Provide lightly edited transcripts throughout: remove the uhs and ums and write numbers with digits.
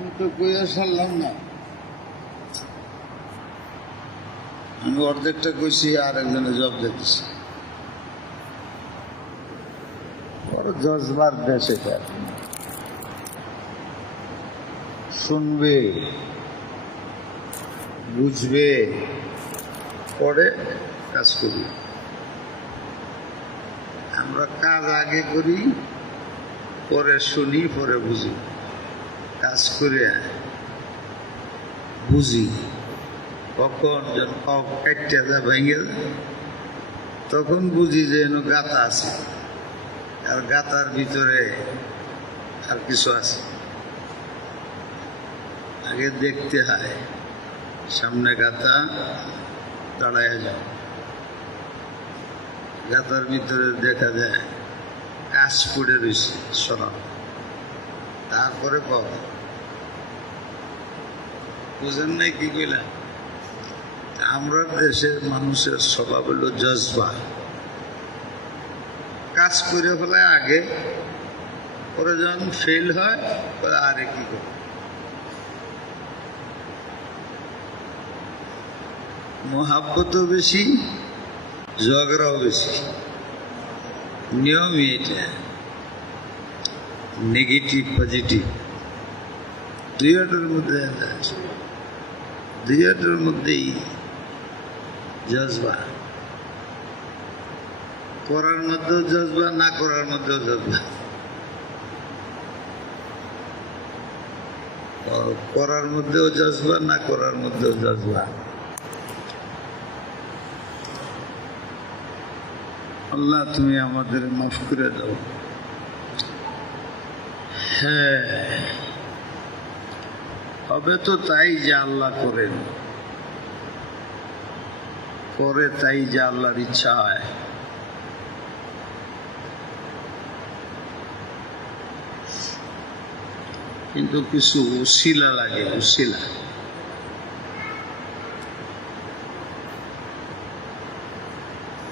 আমি তো কইয়া সারলাম না, আমি অর্ধেকটা কইছি, আর একজনে জব দেখেছি। বড় জজবার দেশ এটা, শুনবে, বুঝবে, পরে কাজ করি। আমরা কাজ আগে করি, পরে শুনি, পরে বুঝি। কাজ করে বুঝি কখন যখন কাটটা যা ভেঙে তখন বুঝি যে এনো গাতা আছে, আর গাতার ভিতরে আর কিছু আছে। আগে দেখতে হয়, সামনে গাতা, দাঁড়ায় যায়, গাতার ভিতরে দেখা যায় কাজ পড়ে রয়েছে, সরাব, তারপরে পাওয়া। বুঝেন নাই কি কইলাম? আমরা দেশের মানুষের স্বভাব হলো জজবা, কাজ করে ফেলায় আগে, পরে যখন ফেল হয় আরে কি করে। মোহাব্বতও বেশি, ঝগড়াও বেশি, নিয়মই এটা। নেগেটিভ পজিটিভ দুইটার মধ্যে, দুইটার মধ্যেই জজবা। করার মধ্যেও জজবা, না করার মধ্যেও জজবা। করার মধ্যেও জজবা, না করার মধ্যেও জজবা। আল্লাহ তুমি আমাদের মাফ করে দাও। হ্যাঁ, হবে তো তাই যা আল্লাহ করেন, করে তাই যা আল্লাহর ইচ্ছা হয়। কিন্তু কিছু উসিলা লাগে, উসিলা।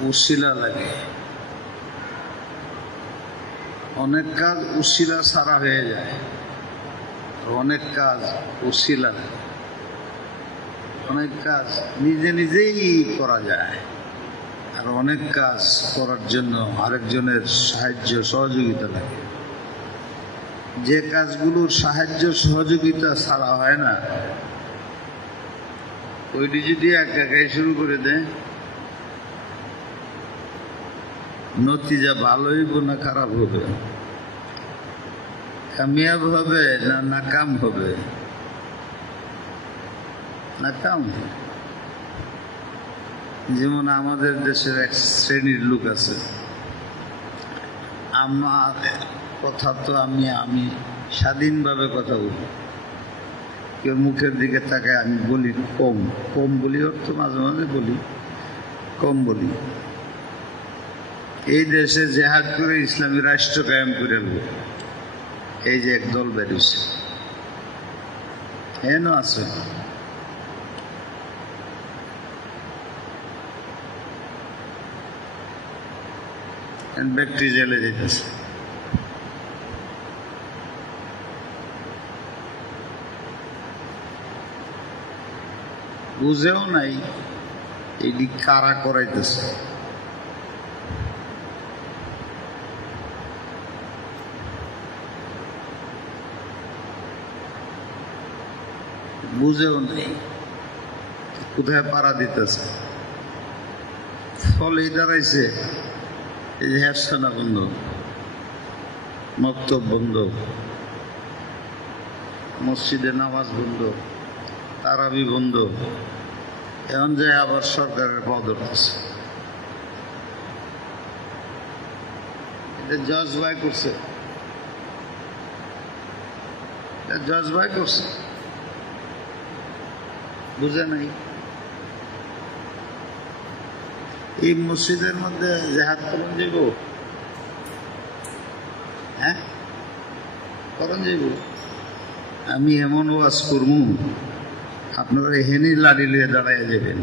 উসিলা লাগে। অনেক কাজ উসিলা ছাড়া হয়ে যায়, অনেক কাজ উসিলা, অনেক কাজ নিজে নিজেই করা যায়, আর অনেক কাজ করার জন্য আরেকজনের সাহায্য সহযোগিতা লাগে। যে কাজগুলোর সাহায্য সহযোগিতা ছাড়া হয় না, ওইটি যদি একাই শুরু করে দেয়, নতিজা ভালো হইব না খারাপ হবে, কামিয়াব হবে না নাকাম হবে? নাকাম। যেমন আমাদের দেশের এক শ্রেণীর লোক আছে, আমার কথা তো আমি স্বাধীনভাবে কথা বলি, কেউ মুখের দিকে তাকায় আমি বলি কম, কম বলি, অর্থ মাঝে মাঝে বলি, কম বলি। এই দেশে জেহাদ করে ইসলামী রাষ্ট্র কায়েম করে নেব, এই যে এক দল বেরিয়েছে, হেন আছে। ব্যক্তি জেলে যেতেছে, বুঝেও নাই এটি কারা করাইতেছে। বুঝেও নেই কোথায় পাড়া দিতেছে। ফলে দাঁড়াইছে এই যে হেফসানা বন্ধ, মক্তব বন্ধ, মসজিদে নামাজ বন্ধ, তারাবি বন্ধ। এখন যে আবার সরকারের পদ ধরতেছে। এটা জজবাই করছে, জজবাই করছে, বুঝে নাই। এই মসজিদের মধ্যে জেহাদ করন যাইব, হ্যাঁ করন যাইব। আমি এমন ওয়াজ করবো আপনারা এহেনি লাড়ি লিয়ে দাঁড়াইয়া যাবেন।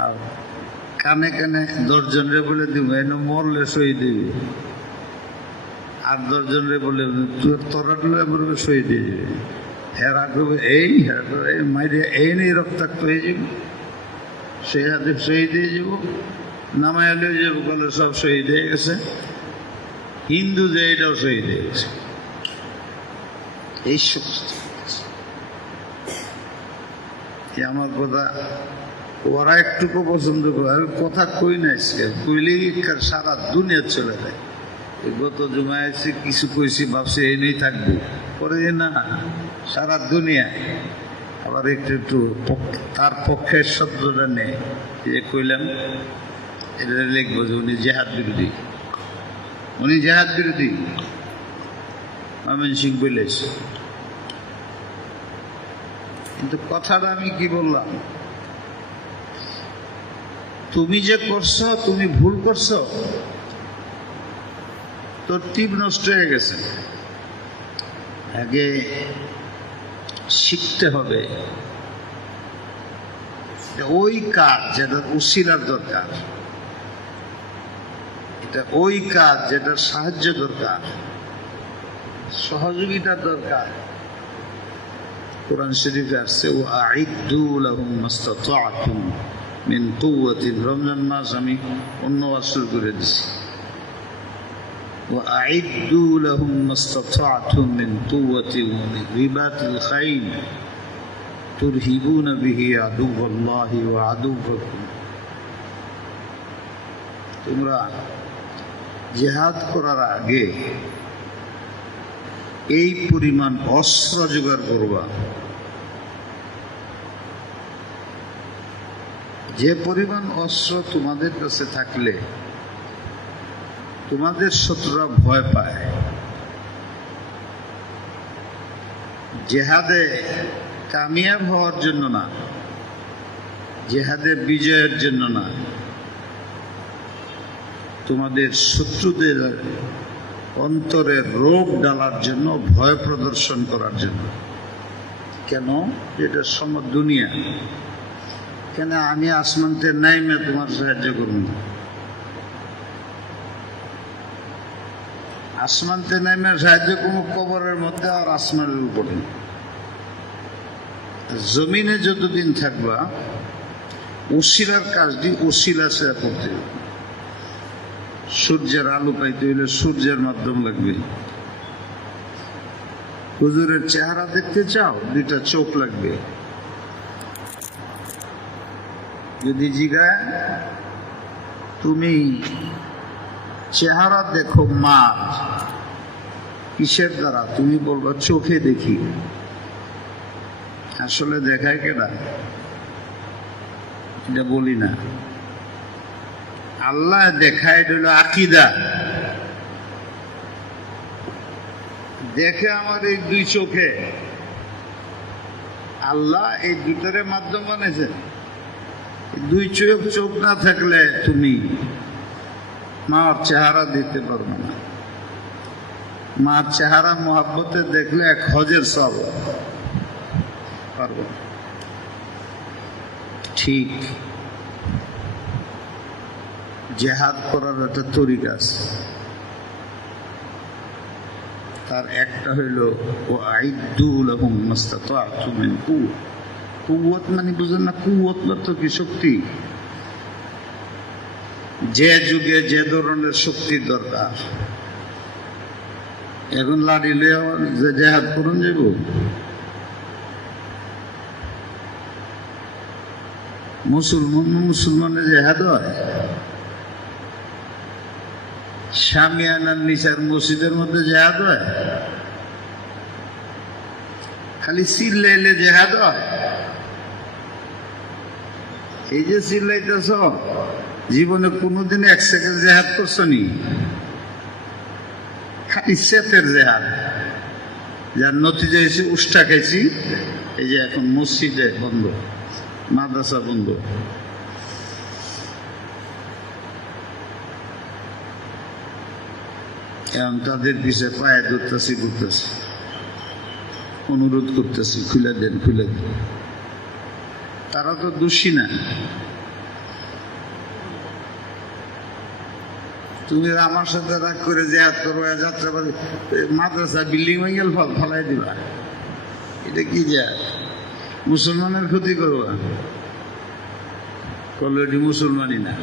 আর কানে কানে 10 জনরে বলে দিব, এনে মরলে সই দিবি। 8-10 জনরে বলে তোরা বলবে শহীদ হয়ে যাবে, হেরা করবে এই হেরা করবে এই মাইরে এই নেই রক্তাক্ত হয়ে যাবে, সেই হাতে শহীদ হয়ে যাব, নামায় হয়ে যাব, বলে সব শহীদ হয়ে গেছে। হিন্দু যে এটাও শহীদ হয়ে গেছে। এই সমস্ত আমার কথা ওরা একটুকু পছন্দ করে, আমি কথা কই না, কইলেই সারা দুনিয়া চলে যায়। গত জমায় আছে কিছু কইছি, ভাবছি এই নেই থাকবে, পরে না সারা দুনিয়া। আবার একটু একটু তার পক্ষের শব্দটা নেই, যে কইলাম এটা লিখবো যে উনি জেহাদ বিরোধী, উনি জেহাদ বিরোধী ময়মন সিং বলেছে। কিন্তু কথাটা আমি কি বললাম, তুমি যে করছো তুমি ভুল করছো, তোর টিপ নষ্ট হয়ে গেছে। আগে শিখতে হবে ওই কাজ যেটার উসিলার দরকার, এটা ওই কাজ যেটার সাহায্য দরকার, সহযোগিতার দরকার। কোরআন শরীফে আসছে ওয়াইদু লাহুম মাসতাতা'তুম মিন কুওয়াতিন। রমজান মাস আমি অন্য শুরু করে দিছি। ওয়াইদু লাহুম মাসতাতা'তুম মিন কুওয়াতিন ওয়া মিন রিবাতিল খাইল তুরহিবুনা বিহি আদুওয়াল্লাহি ওয়া আদুওয়াকুম। তোমরা জিহাদ করার আগে এই পরিমাণ অস্ত্র জোগাড় করবা, যে পরিমাণ অস্ত্র তোমাদের কাছে থাকলে তোমাদের শত্রুরা ভয় পায়। জেহাদে কামিয়াব হওয়ার জন্য না, জেহাদে বিজয়ের জন্য না, তোমাদের শত্রুদের অন্তরে রোগ ডালার জন্য, ভয় প্রদর্শন করার জন্য। কেন? এটা সমগ্র দুনিয়া। কেন আমি আসমানতে নাইমে তোমার সাহায্য করব না? আসমানতে নাইমে সাহায্য করবো কবরের মধ্যে আর আসমানের উপরে। জমিনে যতদিন থাকবা উসিলার কাজটি উসিলা সে করতে হবে। সূর্যের আলো পাইতে হইলে সূর্যের মাধ্যম লাগবে। হুজুরের চেহারা দেখতে চাও, 2টা চোখ লাগবে। যদি জিগায় তুমি চেহারা দেখো মার কিসের দ্বারা, তুমি বলবা চোখে দেখি। আসলে দেখায় কেডা? এটা বলি না, আল্লাহ দেখায়। এটা হলো আকীদা। দেখে আমার এই 2 চোখে, আল্লাহ এই 2টারে মাধ্যম বানিয়েছে। 2 চোখ না থাকলে তুমি মার চেহারা দিতে পারবে না। মার চেহারা মোহাব্বতে দেখলে 1 হজের সওয়াব পারবে। ঠিক জেহাদ করার একটা তরিকা আছে, তার একটা হইল ওয়াইদু লাহুম মাসতাতা'তুম মিন কুওয়া। কুওয়াত মানে বুঝেন না? কুওয়াত অর্থ কি? শক্তি। যে যুগে যে ধরনের শক্তির দরকার। এখন লাঠি লইয়া যে জেহাদ করুন যাব? মুসলমানের জেহাদ হয় শামিয়ানার নিচার মসজিদের মধ্যে জেহাদ হয়? খালি চিল্লাইলে জেহাদ হয়? এই যে চিল্লাইতেছ, জীবনে কোনোদিন 1 সেকেন্ড জেহাদ করছো নি? খালি সেতের জেহাদ, যার নতিজা এসে উষ্টা খাইছি। এই যে এখন মসজিদে বন্ধ, মাদ্রাসা বন্ধ। এখন তাদের পিছিয়ে পায়ে ধরতেছি, ঘুরতেছি, অনুরোধ করতেছি খুলে দেন, খুলে দেন। তারা তো দোষী না। তুমি আমার সাথে রাগ করে জেহাদ করো, যাত্রাবাদী মাদ্রাসা বিল্ডিং ভেঙে ফলাই দিবা, এটা কি জেহাদ? মুসলমানের ক্ষতি করবা, করলো এটি মুসলমানই না।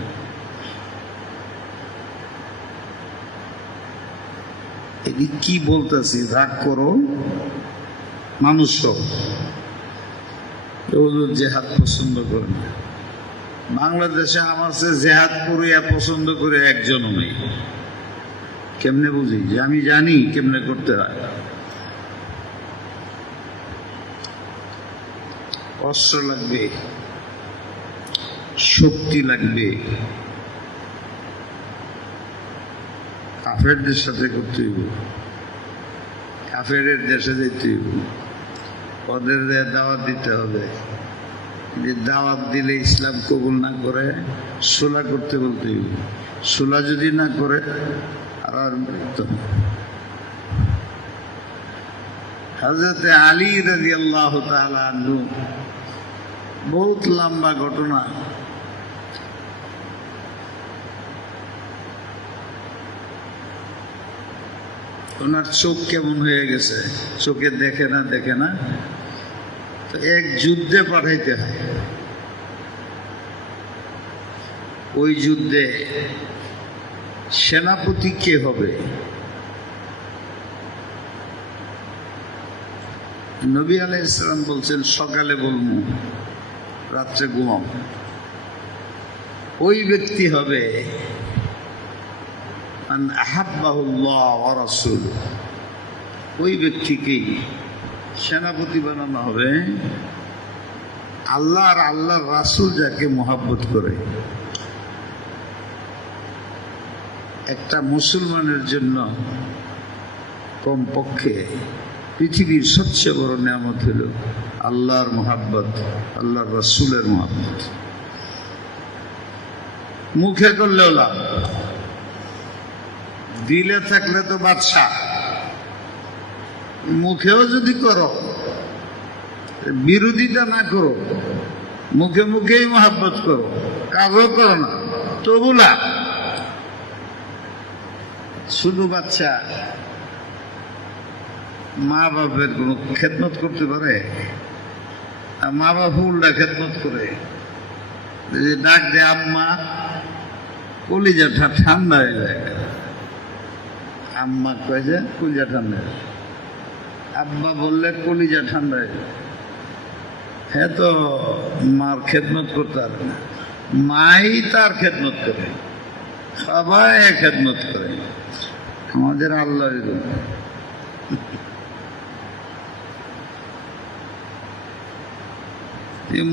এটি কি বলতেছি? রাগ করো মানুষ সব জেহাদ পছন্দ করে না। বাংলাদেশে আমার সে জেহাদ করিয়া পছন্দ করে একজনও নেই। কেমনে বুঝি? যে আমি জানি কেমনে করতে হয়। অস্ত্র লাগবে, শক্তি লাগবে, কাফেরদের সাথে করতে হইব, কাফেরের দেশে যেতে হইব, ওদের দাওয়াত দিতে হবে। যে দাওয়াত দিলে ইসলাম কবুল না করে সুলা করতে বলতে হইব, সুলা যদি না করে আর মৃত্যু। হযরত আলী রাদিয়াল্লাহু তাআলা আনহু, বহুত লম্বা ঘটনা। ওনার চোখ কেমন হয়ে গেছে, চোখে দেখে না, তো এক যুদ্ধে পাঠাইতে হয়। ওই যুদ্ধে সেনাপতি কে হবে? নবী আলাইহিস সালাম বলছেন সকালে বলবো, রাত্রে ঘুমাও। ওই ব্যক্তি হবে মান আহাব্বাহুল্লাহ ওয়া রাসূলুহু, ওই ব্যক্তিকেই সেনাপতি বানানো হবে আল্লাহ আর আল্লাহর রাসূল যাকে মহব্বত করে। একটা মুসলমানের জন্য কমপক্ষে পৃথিবীর সবচেয়ে বড় নিয়ামত হল আল্লাহর মহব্বত, আল্লাহর রাসূলের মহব্বত। মুখে করলেও লাভ, দিলে থাকলে তো বাদশা। মুখেও যদি করো, বিরোধিতা না করো, মুখে মুখেই মহব্বত করো, কাজও করো না, তবু লাভ। শুধু বাচ্চা মা বাপের কোন খেদমত করতে পারে? মা বাপ উল্টা খেদমত করে, ডাক দে আম্মা, কলিজাটা ঠান্ডা হয়ে যায়। আম্মা কয়ে যে কলিজা ঠান্ডা, আব্বা বললে কলিজা ঠান্ডা হয়ে যায়। হ্যাঁ, তো মার খেদমত করতে পারে না, মাই তার খেদমত করে, সবাই খেদমত করে। আমাদের আল্লাহ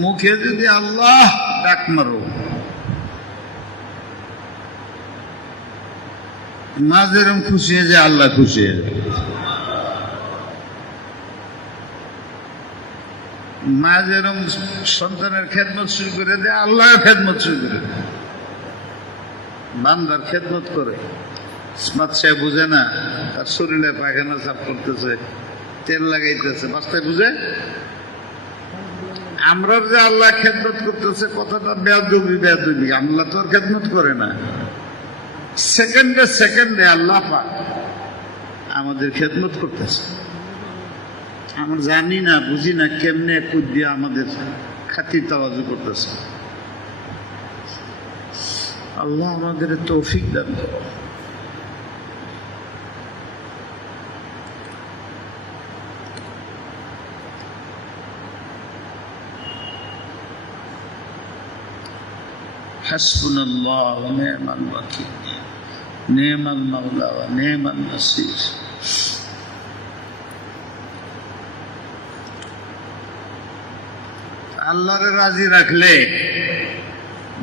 মুখে যদি আল্লাহ ডাক মারো, মা যেরকম খুশি হয়ে যায় আল্লাহ খুশি হয়ে যায়। মা যেরকম সন্তানের খেদমত শুরু করে দেয়, আল্লাহ খেদমত শুরু করে দেয়। বান্দার খেদমত করে, বাচ্চা বুঝে না, তার শরীরে পায়খানা সাফ করতেছে, তেল লাগাইতেছে, বাচ্চায় বুঝে। আমরা যে আল্লাহ খেদমত করতেছে, কথাটা বেয়াদবি, আল্লাহ তো আর খেদমত করে না। সেকেন্ডে আল্লাহ পাক আমাদের খেদমত করতেছে। আমরা জানি না, বুঝি না কেমনে কুদ্দিয়া আমাদের খাতির তাওয়াজু করতেছে। আল্লাহ আমাদের তৌফিক দান করে। হাসবুনাল্লাহ ওয়া নি'মাল ওয়াকিল, নি'মাল মাওলা ওয়া নি'মান নাসির। আল্লাহরে রাজি রাখলে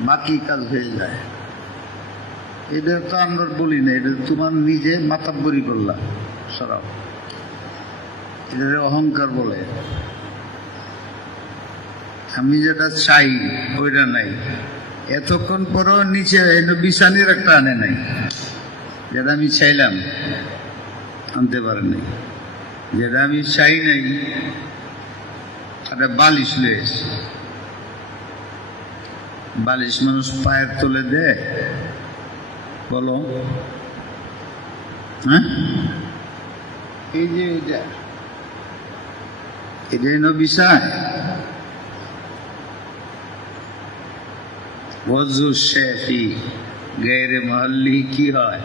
বাকি কাজ হয়ে যায়। এটা তো আমরা বলি না, এটা তোমার নিজে মাতাব্বরি করলাম, সরাও। এটা অহংকার বলে। আমি যেটা চাই ওইটা নাই, এতক্ষণ পরেও নিচে বিছানির একটা আনে নাই, যেটা আমি চাইলাম আনতে পারে নাই, যেটা আমি চাই নাই একটা বালিশ লয়েছে। বালিশ মানুষ পায়ের তলে দেয়, বলো। হ্যাঁ, এই যে এটাই নবী চায়। ওয়াজু শেফি গায়রে মহল্লি কি হয়?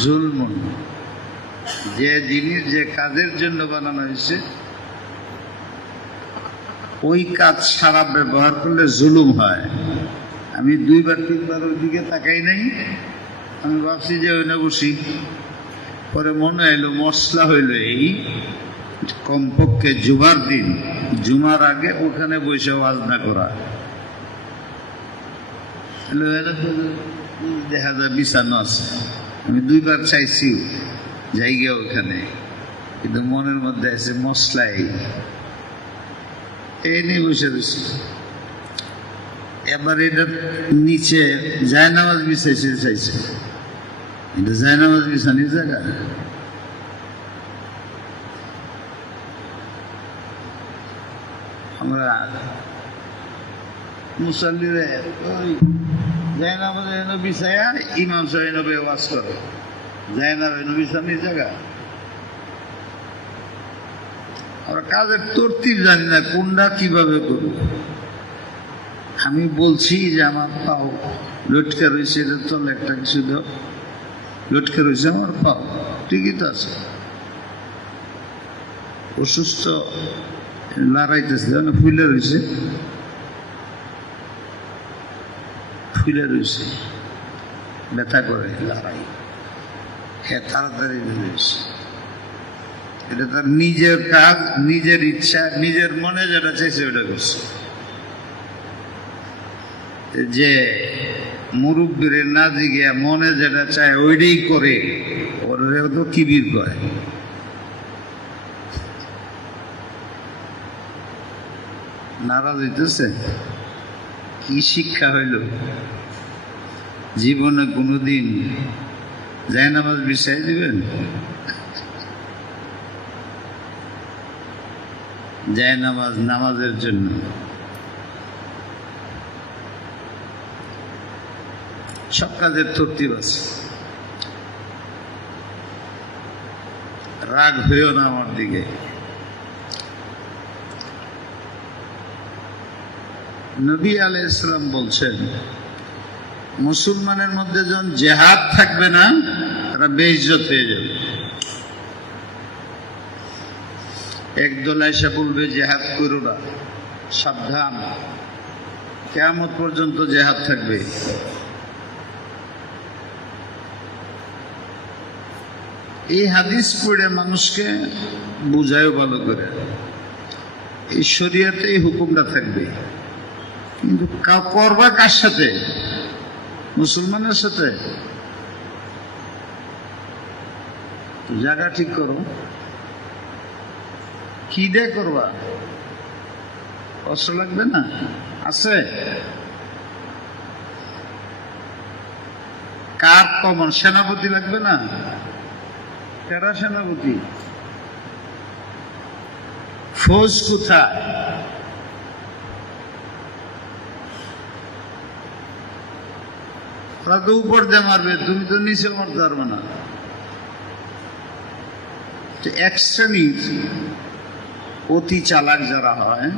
জুলমুন। যে জিনিস যে কাজের জন্য বানানো হয়েছে ওই কাজ সারা ব্যবহার করলে জুলুম হয়। আমি 2-3 বার ওই দিকে তাকাই নাই, আমি ভাবছি যে ওই না বসি, পরে মনে হইল মশলা হইল এই কমপক্ষে জুমার দিন, জুমার আগে ওখানে বসে ওয়াজ না করা। দেখা যায় বিছানো আছে। আমি 2 বার চাইছি জায়গা ওখানে, কিন্তু মনের মধ্যে আছে মশলাই এই নিয়ে বসে রয়েছে। এবার এটা নিচে জায়নামাজ বিছাইছে, চাইছে এটা জায়নামাজ বিছানির জায়গা। আমরা মুসল্লিরা ওই জায়নামাজ এনে বিছাইয়া ইমাম সাহেব ওয়াজ করে, জায়নামাজ এনে বিছানির জায়গা। আমরা কাজের তরতিব জানি না কোনটা কিভাবে করব। আমি বলছি যে আমার পাও লটকা রয়েছে, এটা তো একটা কিছু দাও, লটকা রয়েছে আমার পাও, ঠিকই তো আছে। অসুস্থ লড়াইতেছে, ফুলে রয়েছে, ফুলে রয়েছে, ব্যথা করে লড়াই, হ্যাঁ তাড়াতাড়ি রয়েছে। এটা তার নিজের কাজ, নিজের ইচ্ছা, নিজের মনে যেটা চাইছে ওটা করছে। যে মুরব্বীর না জিগিয়া মনে যেটা চায় ওইটাই করে, ওরা তো কিবির করে। নারাজ হইতেছে, কি শিক্ষা হইল? জীবনে কোনোদিন জায়নামাজ বিছাই দিবেন? জায়নামাজ নামাজের জন্য। সব কাজের তরতিব আছে। রাগ হইও না আমার দিকে। নবী আলাইহিস সালাম বলছেন, মুসলমানের মধ্যে যখন জেহাদ থাকবে না তারা বেইজ্জত হয়ে যাবে। একদল এসে বলবে জেহাদ করো না, সাবধান, কিয়ামত পর্যন্ত জেহাদ থাকবে। এই হাদিস পড়ে মানুষকে বুঝায়ও ভালো করে, এই শরীয়তে এই হুকুমটা থাকবে, কিন্তু করবা কার সাথে? মুসলমানের সাথে। জায়গা ঠিক করো, কি দিয়ে করবা? অস্ত্র লাগবে না? আছে কার কমন? সেনাপতি লাগবে না? কারা সেনাপতি? ফৌজ কোথায়? ওরা তো উপর দিয়ে মারবে, তুমি তো নিচে মারতে পারবে না। এক শ্রেণীর অতি চালাক যারা হয়,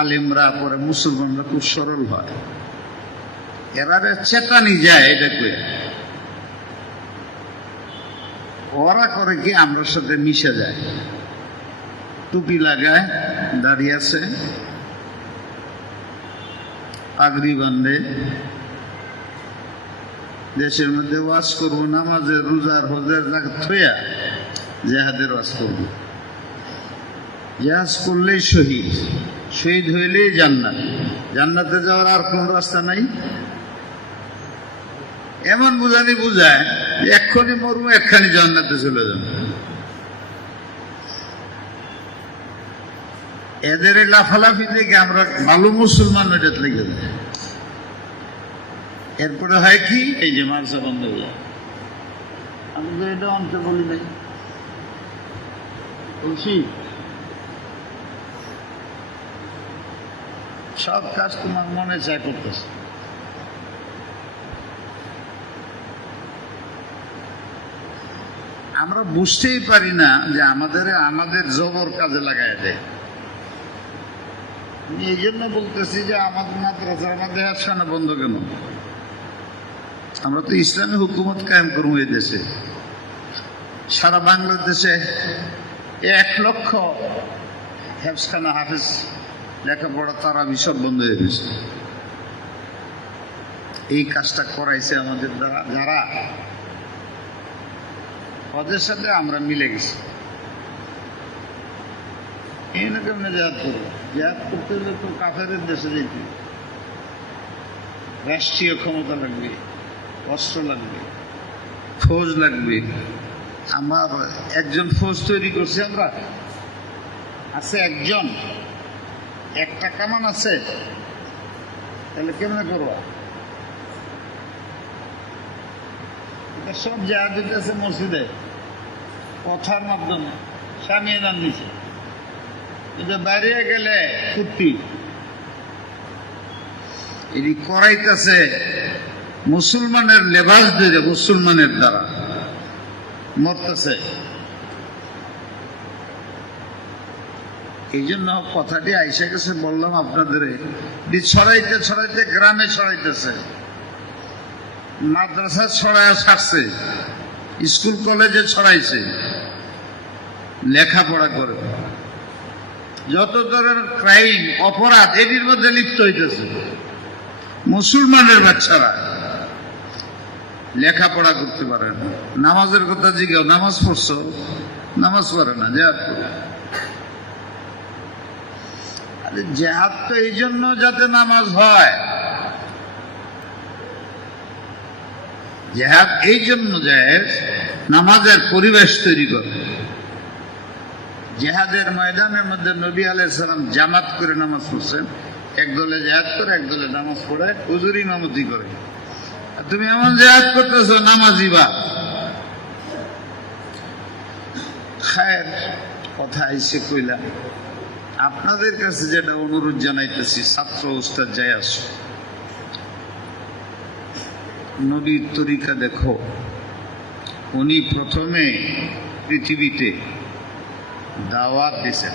আলেমরা, পরে মুসলমানরা খুব সরল হয়, এরা চেতানি যায় এটা করে। ওরা করে কি, আমরা সাথে মিশে যায়, টুপি লাগায়, দাঁড়িয়ে আছে, পাগড়ি বান্ধে, দেশের মধ্যে ওয়াজ করবো, নামাজের, রোজার, হজের জায়গা থইয়া জেহাদের ওয়াজ করবো। জেহাদ করলেই শহীদ, শহীদ হইলেই জান্নাত, জান্নাতে যাওয়ার আর কোন রাস্তা নাই। এমন বুঝানি বুঝায় এক্ষুনি মরবো, এক্ষুনি জান্নাতে চলে যাবো। এদের লাফালাফি থেকে আমরা ভালো মুসলমান ওইটা লেগে যায়। এরপরে হয় কি, এই যে মার্চা বন্ধ হয়ে যায়। আমি তো এটা অন্তে বলি নাই, বলছি সব কাজ তোমার মনে চায় করতেছে। আমরা বুঝতেই পারি না যে আমাদের জবর কাজে লাগাই দেয়। এই জন্য বলতেছি যে আমাদের মাদ্রাসার মধ্যে হাতখানা বন্ধ কেন? আমরা তো ইসলামী হুকুমত কায়েম করবো এই দেশে। সারা বাংলাদেশে 1 লক্ষ হেফজখানা, হাফেজ, লেখাপড়া, তারা সব বন্ধ হয়ে গেছে। এই কাজটা করাইছে আমাদের দ্বারা, যারা ওদের সাথে আমরা মিলে গেছি। কেমনে জেহাদ করবো? জেহাদ করতে হলে তো কাফেরের দেশে যেতে, রাষ্ট্রীয় ক্ষমতা লাগবে, অস্ত্র লাগবে, ফৌজ লাগবে। আমার একজন ফৌজ তৈরি করছি আমরা, আছে একজন, একটা কামান আছে, তাহলে কেমনে করবো? এটা সব জেহাদ দিতেছে মসজিদে কথার মাধ্যমে, সামিয়ে দান দিছে। এটা বাইরে গেলে কুট্টি এটি করাইতেছে মুসলমানের লেবাস দিয়ে, মুসলমানের দ্বারা মরতেছে। এই জন্য কথাটি আইসা গেছে, বললাম আপনাদের। ছড়াইতে ছড়াইতে গ্রামে ছড়াইতেছে, মাদ্রাসা ছড়ায় ছাড়ছে, স্কুল কলেজে ছড়াইছে, লেখাপড়া করে যত ধরনের ক্রাইম, অপরাধ এটির মধ্যে লিপ্ত হইতেছে। মুসলমানের বাচ্চারা লেখাপড়া করতে পারে না, নামাজের কথা জিজ্ঞাও, নামাজ পড়ছো? নামাজ পড়ে না, জেহাদ করে। আরে জেহাদ তো এই জন্য যাতে নামাজ হয়, জেহাদ এই জন্য যায় নামাজের পরিবেশ তৈরি করে। জেহাদের ময়দানের মধ্যে নবী আলাইহিস সালাম জামাত করে নামাজ পড়ছেন, একদলে জেহাদ করে, একদলে নামাজ পড়ে, হুজুর ইমামতি করে। তুমি এমন জেহাদ করতেছো, নামাজি বা খায়ের কথা এসে কইলা। আপনাদের কাছে যেটা অনুরোধ জানাইতেছি, ছাত্র উস্তাদ যাই আসো, নবীর তরিকা দেখো। উনি প্রথমে পৃথিবীতে দাওয়াত দিয়েছেন।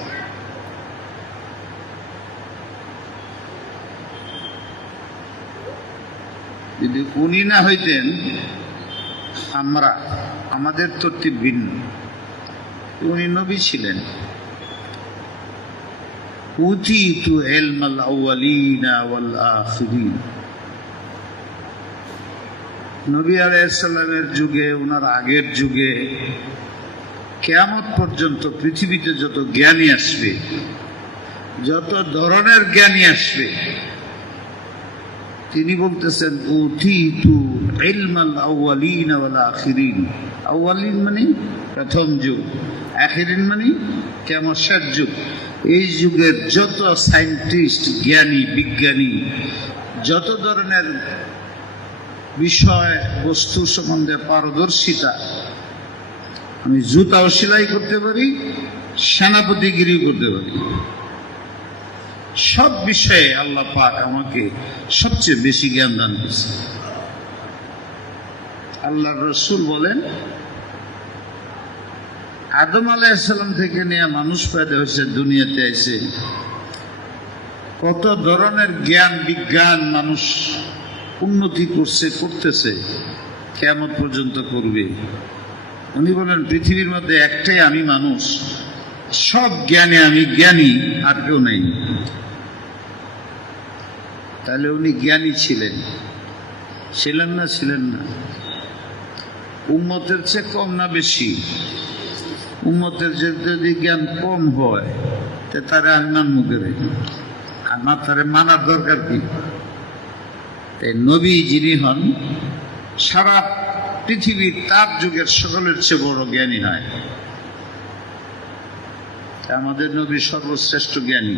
যদি উনি না হইতেন, আমাদের তরতিব ভিন্ন। উনি নবী ছিলেন। উতিতু ইলমাল আউয়ালিনা ওয়াল আখিরিন। নবী আলাইহিস সালামের যুগে, ওনার আগের যুগে, কিয়ামত পর্যন্ত পৃথিবীতে যত জ্ঞানী আসবে, যত ধরনের জ্ঞানী আসবে, তিনি বলতেছেন উতিতু ইলমাল আউয়ালিন ওয়াল আখিরিন। আউয়ালিন মানে প্রথম যুগ, আখিরিন মানে কিয়ামত শেষ যুগ। এই যুগের যত সায়েন্টিস্ট, জ্ঞানী, বিজ্ঞানী, যত ধরনের বিষয় বস্তু সম্বন্ধে পারদর্শিতা, আমি জুতাও সেলাই করতে পারি, সেনাপতিগিরি করতে পারি, সব বিষয়ে আল্লাহ পাক আমাকে সবচেয়ে বেশি জ্ঞান দান করেছে। আল্লাহর রাসূল বলেন, আদম আলাইহিস সালাম থেকে নিয়ে মানুষ পয়দা হয়েছে, দুনিয়াতে এসে কত ধরনের জ্ঞান বিজ্ঞান মানুষ উন্নতি করতেছে, কিয়ামত পর্যন্ত করবে। উনি বলেন, পৃথিবীর মধ্যে একটাই আমি মানুষ, সব জ্ঞানে আমি জ্ঞানী, আর কেউ নেই। তাহলে উনি জ্ঞানী ছিলেন না? ছিলেন না। উম্মতের চেয়ে কম না বেশি? উম্মতের যদি জ্ঞান কম হয়, তারা আন্নান মুখে রেখে, আর না তারা মানার দরকার কি? তাই নবী যিনি হন, সারা পৃথিবীর তার যুগের সকলের চেয়ে বড় জ্ঞানী হয়। আমাদের নবী সর্বশ্রেষ্ঠ জ্ঞানী।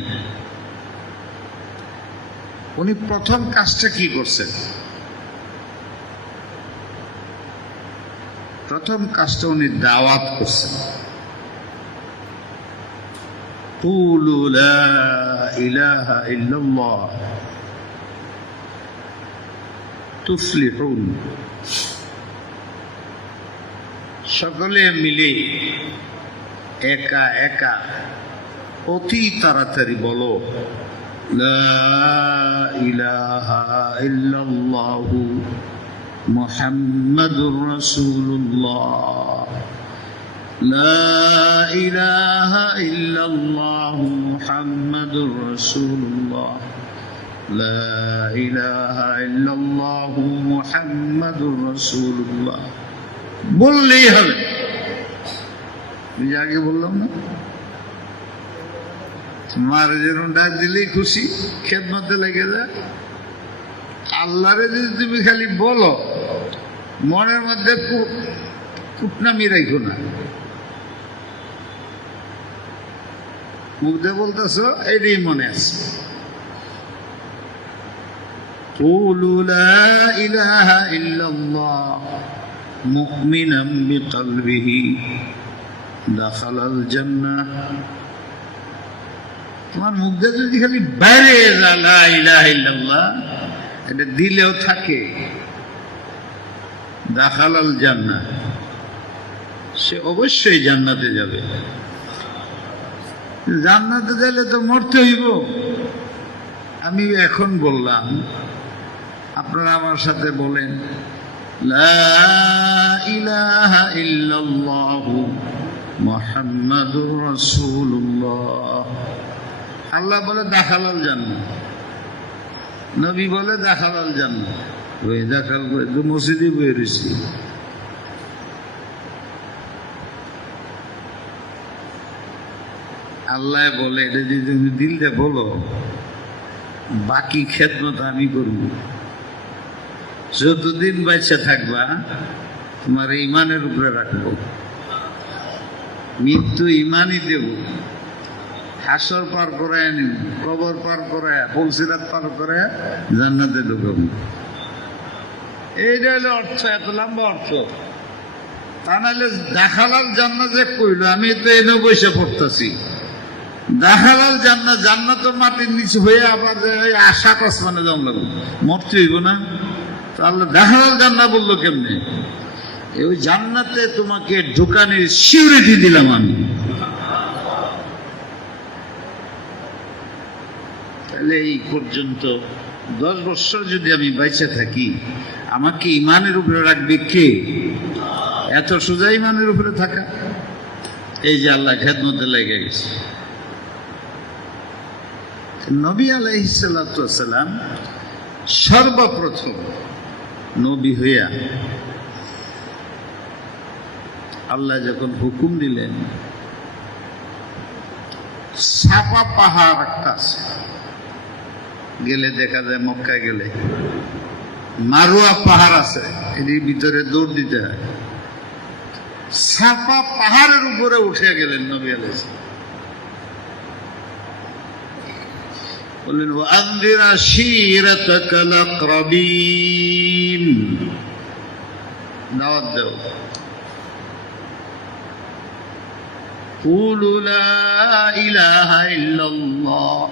উনি প্রথম কাজটা কি করছেন? প্রথম কাজটা উনি দাওয়াত করছেন। কুলু লা ইলাহা ইল্লাল্লাহ তুফলিহুন। সকলে মিলে একা একা অতি তাড়াতাড়ি বলো, লা ইলাহা ইল্লাল্লাহু মুহাম্মাদুর রাসূলুল্লাহ, লা ইলাহা ইল্লাল্লাহু মুহাম্মাদুর রাসূলুল্লাহ, লা ইলাহা ইল্লাল্লাহু মুহাম্মাদুর রাসূলুল্লাহ বললেই হবে। আগে বললাম না, তোমার যেরকম ডাক দিলেই খুশি, খেদমতে লেগে যায়। আল্লাহরে যদি তুমি খালি বলো, মনের মধ্যে কুটনামি রাখো না, মুখ দিয়ে বলতেছ এটাই মনে আছে। قولوا لا إله إلا الله مؤمنا بقلبه دخل الجنة। তোমার মুখ দিয়ে যদি খালি বাইরে লা ইলাহা ইল্লাল্লাহ এটা দিলেও থাকে, দাখালাল জান্নাহ, সে অবশ্যই জান্নাতে যাবে। জান্নাতে গেলে তো মরতে হইব। আমি এখন বললাম, আপনারা আমার সাথে বলেন, লা ইলাহা ইল্লাল্লাহু মুহাম্মাদুর রাসূলুল্লাহ। আল্লাহ বলে দাখালাল জান্নাহ, নবী বলে দাখালাল জান্নাহ। ওই দাখাল করে তো মসজিদে বয়ে রয়েছি। আল্লাহ বলে এটা যদি তুমি দিল দিয়ে বলো, বাকি খেদমত আমি করব। যতদিন বেঁচে থাকবা তোমার ইমানের উপরে রাখবো, মৃত্যু ইমানই দেব, হাসর পার করায় নিব, কবর পার করায়, ফুলসিরাত পার করে জান্নাতে ঢুকাবো। এইটা হলো অর্থ, এত লম্বা অর্থ। তা নাহলে দাখালাল জান্নাত যে কইল, আমি তো এনে বসে পড়তেছি। দাখালাল জান্নাত, জান্নাত মাটির নিচে হয়ে আবার আশা আসমানে যাওয়া লাগবে, মরতে হইব না? তাহলে দাখালাল জান্নাত বললো কেমনে? ওই জান্নাতে তোমাকে ঢুকানোর সিউরিটি দিলাম আমি। তাহলে এই পর্যন্ত 10 বছর যদি আমি বেঁচে থাকি, আমাকে ইমানের উপরে রাখবে কে? এত সোজা ইমানের উপরে থাকা। এই যে আল্লাহ খেদমতে লেগে গেছে। নবী আলাইহিস সালাতু ওয়াস সালাম সর্বপ্রথম নবী হইয়া আল্লাহ যখন হুকুম দিলেন, সাফা পাহাড় একটা আছে, গেলে দেখা যায়, মক্কায় গেলে মারুয়া পাহাড় আছে, এর ভিতরে দৌড় দিতে হয়। সাফা পাহাড়ের উপরে উঠে গেলেন নবী আলাইহিস সালাম, বললেন ওয়ানজির আশীরাতাকাল আকরাবিন, দাওয়াত দাও। কুলু লা ইলাহা ইল্লাল্লাহ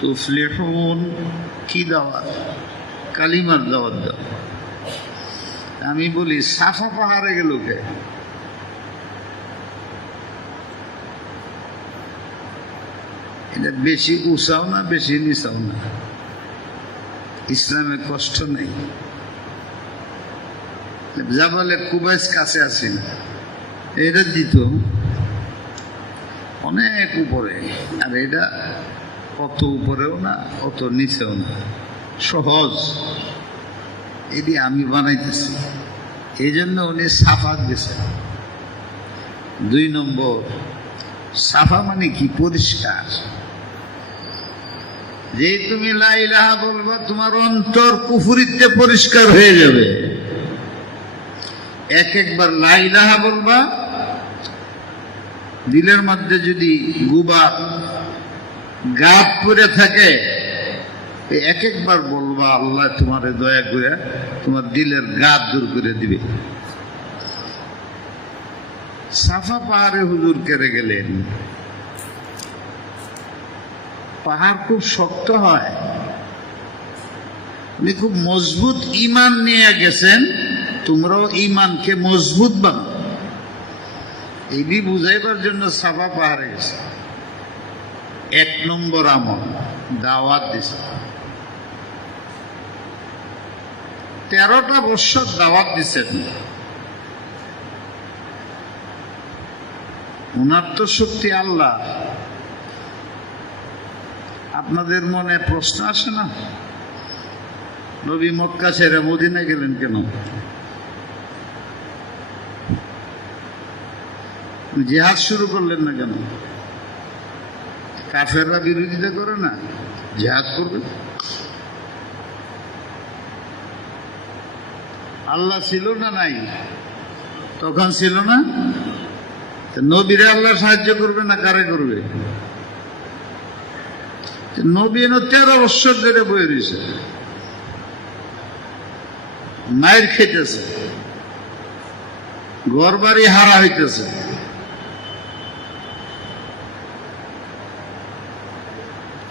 তুফলিহুন, কি দাওয়াত? কালিমার দাওয়াত দাও। আমি বলি সাফা পাহাড়ে গেল কে? এটা বেশি উঁচাও না, বেশি নিচাও না, ইসলামে কষ্ট নেই। জাবালে কুবাইস কাছে আসি না, এটা দিত অনেক উপরে, আর এটা অত উপরেও না, অত নিচেও না, সহজ। এটি আমি বানাইতেছি, এই জন্য উনি সাফা গেছেন। 2 নম্বর, সাফা মানে কি? পরিষ্কার। যে তুমি লা ইলাহা বলবা, তোমার অন্তর কুফরিতে পরিষ্কার হয়ে যাবে। একবার লা ইলাহা বলবা, দিলের মধ্যে যদি গুবার গাপ পড়ে থাকে, একবার বলবা, আল্লাহ তোমারে দয়া করে তোমার দিলের গাপ দূর করে দিবে। সাফা পাহাড়ে হুজুর কেড়ে গেলেন। পাহাড় খুব শক্ত হয়, উনি খুব মজবুত ইমান নিয়ে গেছেন। তোমরাও ইমানকে মজবুত বানাও। এই বুঝাইবার জন্য সাফা পাহাড়ে গেছে। 1 নম্বর আমল দাওয়াত দিছে। 13টা বছর দাওয়াত দিছেন। উনার তো শক্তি আল্লাহ। আপনাদের মনে প্রশ্ন আসে না, নবী মক্কা ছেড়ে মদিনায় গেলেন কেন? জিহাদ শুরু করলেন না কেন? কাফেররা বিরোধিতা করে না, জিহাদ করবে। আল্লাহ ছিল না নাই? তখন ছিল না। নবীরে আল্লাহ সাহায্য করবে না কারে করবে? নবী 13 বছর ধরে বয়ে রয়েছে, মায়ের খেতেছে, ঘর বাড়ি হারা হইতেছে।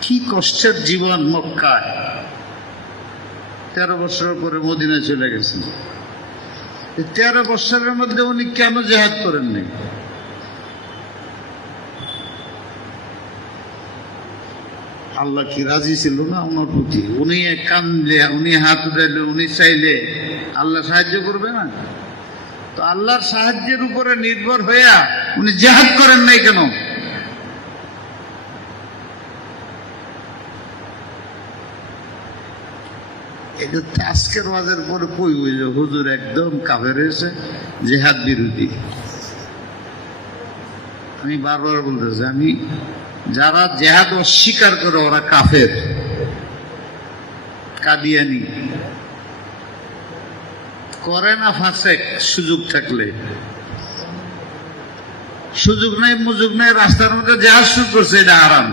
কি কষ্টের জীবন মক্কায়। 13 বছর পরে মদিনায় চলে গেছেন। 13 বছরের মধ্যে উনি কেন জিহাদ করেন নাই? আল্লাহ কি রাজি ছিল না ওনার প্রতি? উনি কানলে, উনি হাত উঠাইলে, উনি চাইলে আল্লাহ সাহায্য করবে না? তো আল্লাহর সাহায্যের উপরে নির্ভর হইয়া উনি জিহাদ করেন নাই কেন? এটা আজকের ওয়াজের পরে কই হইল, হুজুর একদম কাফের হয়েছে, জিহাদ বিরোধী। আমি বারবার বলতেছি, আমি যারা জিহাদ অস্বীকার করে ওরা কাফের, কাদিয়ানি। করে না ফাসেক, সুযোগ থাকলে। সুযোগ নাই, মুযোগ নাই, রাস্তার মধ্যে জিহাদ শুরু করছে, এটা হারাম।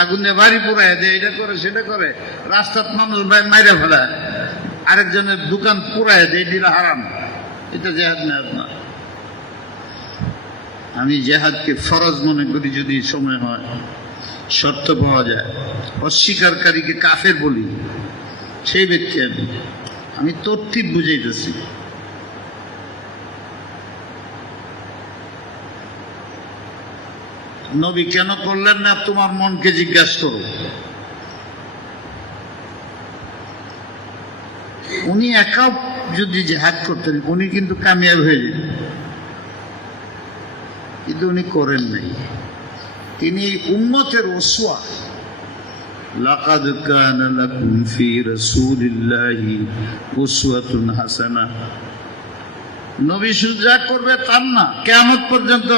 আগুনে বাড়ি পুরাই দেয়, এটা করে সেটা করে, রাস্তার মানুষ মাইরে ফেলা, আরেকজনের দোকান পুরাই দেয়, এটা হারাম। এটা জিহাদ না। আমি জিহাদকে ফরজ মনে করি যদি সময় হয়, শর্ত পাওয়া যায়। অস্বীকারীকে কাফের বলি, সেই ব্যক্তি আমি তরতিব বুঝাইতেছি। নবী কেন করলেন না তোমার মনকে জিজ্ঞাসা করো। উনি একা যদি জিহাদ করতেন উনি কিন্তু কামিয়াব হয়ে যেতেন, কিন্তু উনি করেন নাই। তিনি উম্মতের উসওয়া। লাকাদ কানা লাকুম ফি রাসূলিল্লাহি উসওয়াতুন হাসানাহ। নবী শুধু যা করবে তার না, কিয়ামত পর্যন্ত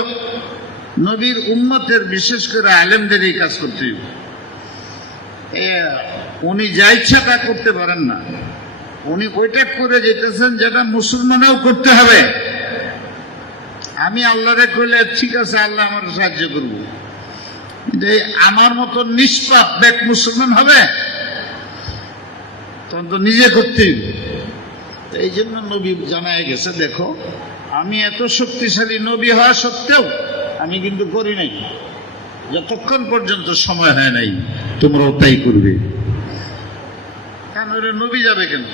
নবীর উম্মতের, বিশেষ করে আলেমদের এই কাজ করতে হবে। উনি যা ইচ্ছা তা করতে পারেন না। উনি ওইটা করে যেতেছেন যেটা মুসলমানেও করতে হবে। আমি আল্লাহরে কইলে ঠিক আছে, আল্লাহ আমার সাহায্য করবো, কিন্তু আমার মতো নিষ্পাপ বেক মুসলমান হবে? তখন তো নিজে করতে হবে। এই জন্য নবী জানায় গেছে, দেখো আমি এত শক্তিশালী নবী হওয়া সত্ত্বেও আমি কিন্তু করি নাই, যতক্ষণ পর্যন্ত সময় হয় নাই। তোমরাও তাই করবে। কেন নবী যাবে কেন?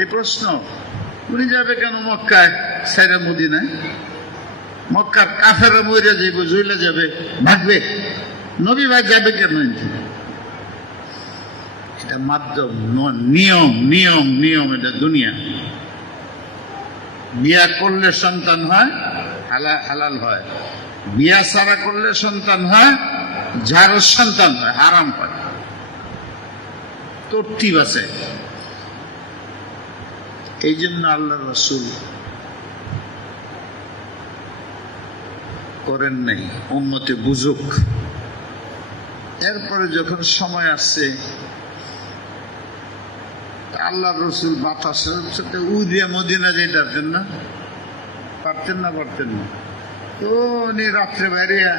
এই প্রশ্ন। উনি যাবে কেন মক্কায় সাইরা মদিনায়? মক্কার কাফেররা মরে যাইব, জইলে যাবে, ভাগবে। নবী ভাই যাবে কেন? এটা মাধ্যম, নিয়ম নিয়ম নিয়ম। এটা দুনিয়া। বিয়া করলে সন্তান হয়, হালাল হয়। বিয়া ছাড়া করলে সন্তান হয়, যারও সন্তান হয়, হারাম হয়। তরতিব আছে। এই জন্য আল্লাহ রাসূল করেন নাই, উম্মতে বুঝুক। এরপরে যখন সময় আসছে, আল্লাহ রসুল বাতাসের সাথে উড়িয়ে মদিনা যেতেন না, পারতেন না? তো উনি রাত্রে বাইরিয়া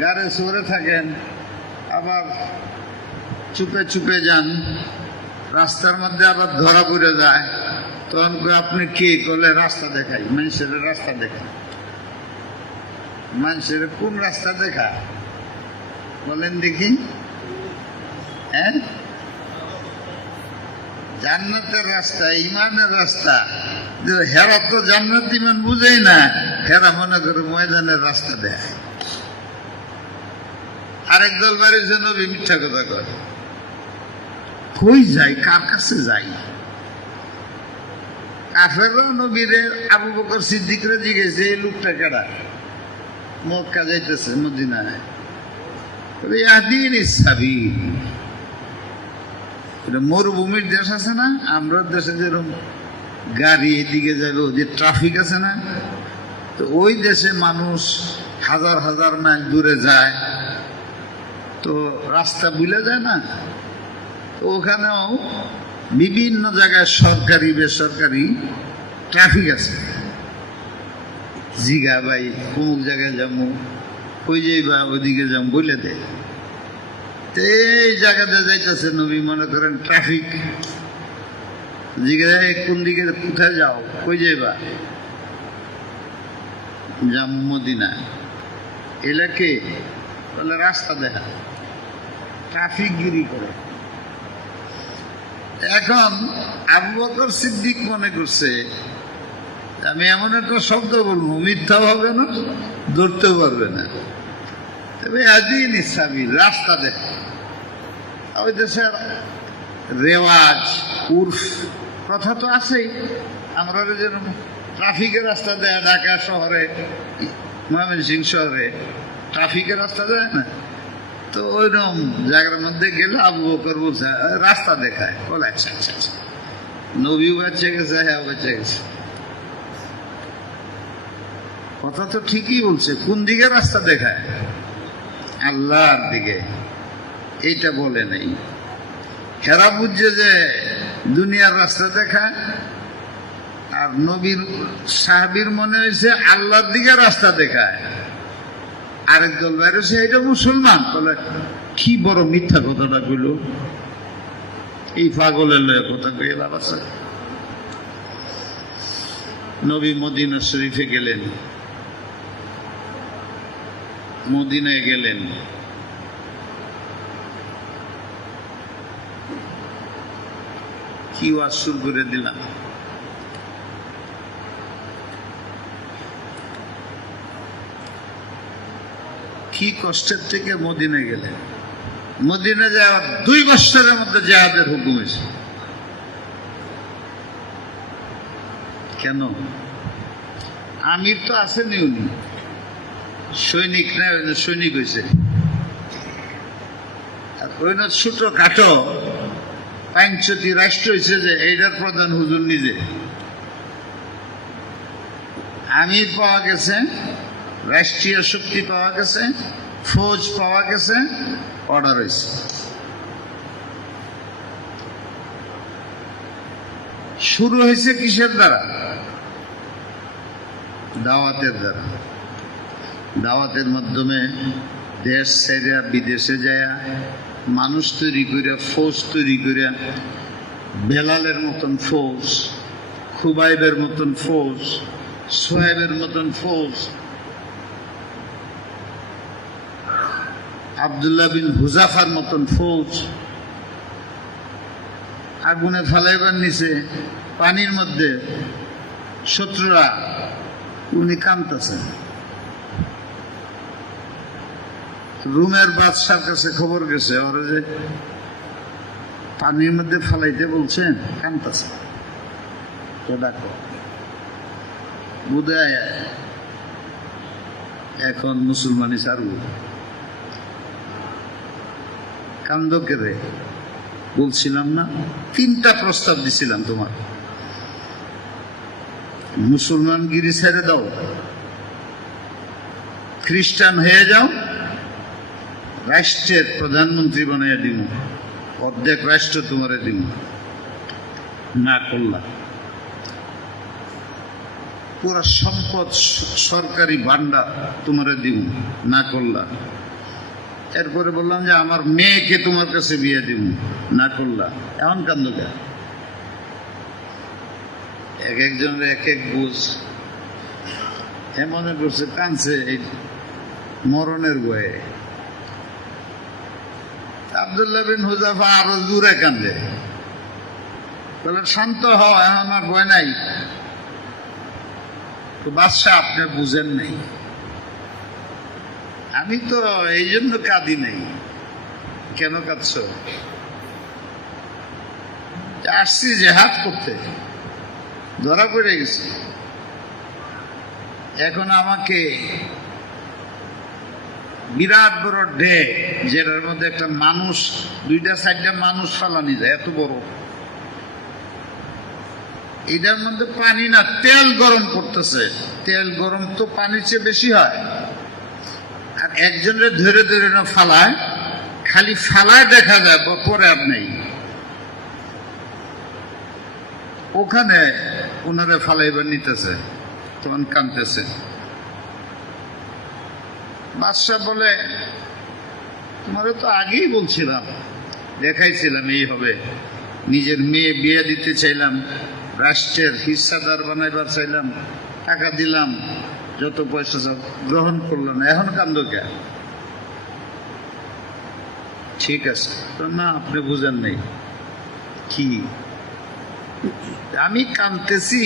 গাড়ে সরে থাকেন, আবার চুপে চুপে যান, রাস্তার মধ্যে আবার ধরা পড়ে যায়। তখন আপনি কি করলে? রাস্তা দেখাই, মানুষের রাস্তা দেখাই। মানুষের কোন রাস্তা দেখা বলেন দেখি? হ্যাঁ, জান্নাতের রাস্তা, ইমানের রাস্তা। হেরা তো জান্নাত ইমান বুঝেই না, হেরা মনে করে ময়দানের রাস্তা দেয়। আরেক দল বাড়ির জন্য মিথ্যা কথা কয়। কই যাই, কার কাছে যাই? কাফেররা নবীরে আবু বকর সিদ্দিকরে জিজ্ঞেস, এই লোকটা কেডা, মক্কা যাইতেছে মদিনায়, মরুভূমির দেশ আছে না, আমরা দেশে যেরকম গাড়ি এদিকে যাবে, ওদের ট্রাফিক আছে না, তো ওই দেশে মানুষ হাজার হাজার মাইল দূরে যায়, তো রাস্তা ভুলে যায় না, ওখানেও বিভিন্ন জায়গায় সরকারি বেসরকারি ট্রাফিক আছে। জিগা ভাই অমুক জায়গায় যাবো, ওই যাইবা ওইদিকে যাবো বলে দেয়। তো এই জায়গাতে যাইতেছে নবী, মনে করেন ট্রাফিক, জিগা কোন দিকে কোথায় যাও, কই যাইবা, যাম মদিনা। এলাকে বলে রাস্তা দেখা, ট্রাফিক গিরি করে। এখন আবু বকর সিদ্দিক মনে করছে আমি এমন একটা শব্দ বলবো, মিথ্যা হবে না, ধরতেও পারবে না, তবে আদিন ইসাবি রাস্তা দেখা। ওই দেশের রেওয়াজ উর্ফ কথা তো আছেই, আমরা যেরকম ট্রাফিকের রাস্তা দেয় ঢাকা শহরে, ময়মনসিংহ শহরে ট্রাফিকের রাস্তা দেয় না, তো ওইরকম জায়গার মধ্যে গেলে আবু বকর বলছে রাস্তা দেখায়, বলে আচ্ছা আচ্ছা আচ্ছা, নবীও বাচ্চা গেছে, হ্যাঁ বাচ্চা গেছে। কথা তো ঠিকই বলছে, কোন দিকে রাস্তা দেখায়? আল্লাহর দিকে, এইটা বলে নেই। হেরা বুঝছে যে দুনিয়ার রাস্তা দেখায়, আর নবীর সাহাবীর মনে হয়েছে আল্লাহর দিকে রাস্তা দেখায়। আরেক দল বাইরে এটা মুসলমান, বলে কি বড় মিথ্যা কথাটা কইল, এই পাগলের লয়ে কথা কয়ে লাভ আছে। নবী মদিনা শরীফে গেলেন, মদিনায় গেলেন, কি ওয়াজ শুরু করে দিলাম। কি কষ্টের থেকে মদিনায় গেলেন, মদিনা যাওয়ার 2 বছরের মধ্যে জিহাদের হুকুম হয়েছে। কেন? আমির তো আসেনি, উনি সৈনিক না, সৈনিক হয়েছে। ওই না ছোট খাটো পাঞ্চতি রাষ্ট্র হয়েছে যে এইটার প্রধান হুজুর নিজে। আমির পাওয়া গেছে, রাষ্ট্রীয় শক্তি পাওয়া গেছে, ফৌজ পাওয়া গেছে, অর্ডার হয়েছে। শুরু হয়েছে কিসের দ্বারা? দাওয়াতের দ্বারা। দাওয়াতের মাধ্যমে দেশ ছেড়ে বিদেশে যায় মানুষ তৈরি করে, ফৌজ তৈরি করে, বেলালের মতন ফৌজ, খুবাইবের মতন ফৌজ, সোহেবের মতন ফৌজ, আব্দুল্লাহ বিন হুজাফার মতন ফৌজ, আগুনে ফালাইবার নিচে পানির মধ্যে শত্রুরা, উনি কামতেছেন। রুমের বাদশার কাছে খবর গেছে, ওরা যে পানির মধ্যে ফালাইতে বলছেন, কামতেছে, ডাকো। বুঝায় এখন মুসলমানি ছাড়ব, কান্দকে রে বলছিলাম না, 3টা প্রস্তাব দিছিলাম তোমার, মুসলমানগিরি ছেড়ে দাও, খ্রিস্টান হয়ে যাও, রাষ্ট্রের প্রধানমন্ত্রী বানাইয়া দিব, অর্ধেক রাষ্ট্র তোমারে দিব, না করলা। পুরা সম্পদ সরকারি ভান্ডার তোমারে দিব, না করলা। এরপরে বললাম যে আমার মেয়েকে তোমার কাছে বিয়ে দিব, না করলা। এমন কান্দ কে? এক একজনের এক এক বুঝ, এমন করছে, কানছে এই মরণের বয়ে। আব্দুল্লাহ বিন হুজাফা আরো জোরে কান্দে, বলে শান্ত হও, এখন আমার ভয় নাই। তো বাদশাহ আপনি বুঝেন নাই, আমি তো এই জন্য কাঁদি নাই। কেন কাঁদছ? আসছি জেহাদ করতে, ধরা পড়ে গেছি, এখন আমাকে বিরাট বড় ডে, যেটার মধ্যে একটা মানুষ, 2-4টা মানুষ ফালানি যায়, এত বড়, এটার মধ্যে পানি না, তেল গরম করতেছে। তেল গরম তো পানির চেয়ে বেশি হয়। আর একজনের ধরে ধরে না ফালায়, খালি ফালায় দেখা যায়, পরে আর নেই। ওখানে ওনারে ফালাইবার নিতেছে, তখন কাঁদতেছে। বাদশাহ বলে, তোমারে তো আগেই বলছিলাম, দেখাইছিলাম এই হবে, নিজের মেয়ে বিয়ে দিতে চাইলাম, রাষ্ট্রের হিস্সাদার বানাইবার চাইলাম, টাকা দিলাম, যত পয়সা সব গ্রহণ করলো না, এখন কান্দ কে? ঠিক আছে, তো না আপনি বুঝেন নাই। কি? আমি কাঁদতেছি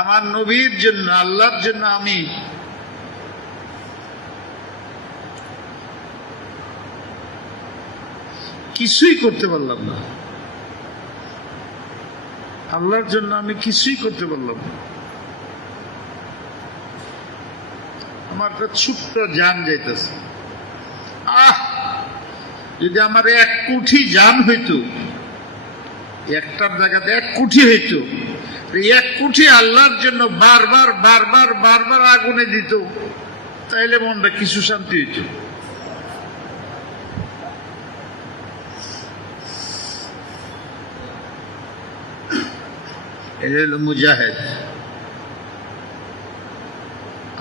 আমার নবীর জন্য, আল্লাহর জন্য। আমি কিছুই করতে পারলাম না, আল্লাহর জন্য আমি কিছুই করতে পারলাম না। আমার একটা ছোট্ট জান যাইতেছে। যদি আমার 1 কোটি জান হইতো, একটার জায়গাতে 1 কোটি হইতো, 1 কোটি আল্লাহর জন্য বারবার বারবার বারবার আগুনে দিত, তাইলে মনটা কিছু শান্তি হইত। এই হলো মুজাহিদ।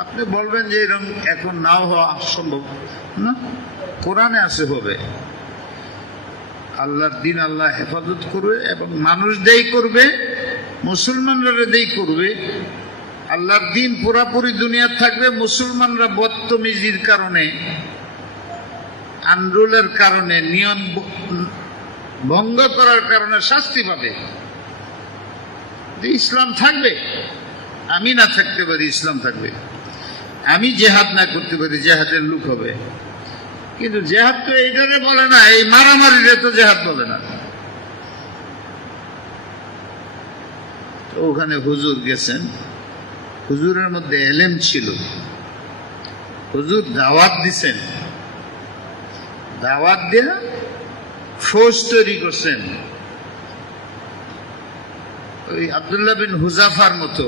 আপনি বলবেন যে এরকম এখন নাও হওয়া সম্ভব না, কোরআনে আছে হবে। আল্লাহর দিন আল্লাহ হেফাজত করবে এবং মানুষ দেই করবে, মুসলমানরা দেই করবে। আল্লাহর দিন পুরাপুরি দুনিয়া থাকবে, মুসলমানরা বদতমিজির কারণে, আন্দোলনের কারণে, নিয়ম ভঙ্গ করার কারণে শাস্তি পাবে। ইসলাম থাকবে, আমি না থাকতে পারি, ইসলাম থাকবে। আমি জেহাদ না করতে পারি, জেহাদের লোক হবে। কিন্তু জেহাদ তো এইটারে বলে না, এই মারামারিরে তো জেহাদ বলে না। তো ওখানে হুজুর গেছেন, হুজুরের মধ্যে এলেম ছিল, হুজুর দাওয়াত দিছেন, দাওয়াত দিয়ে ফৌজ তৈরি করছেন। ওই আব্দুল্লাহ বিন হুজাফার মতো,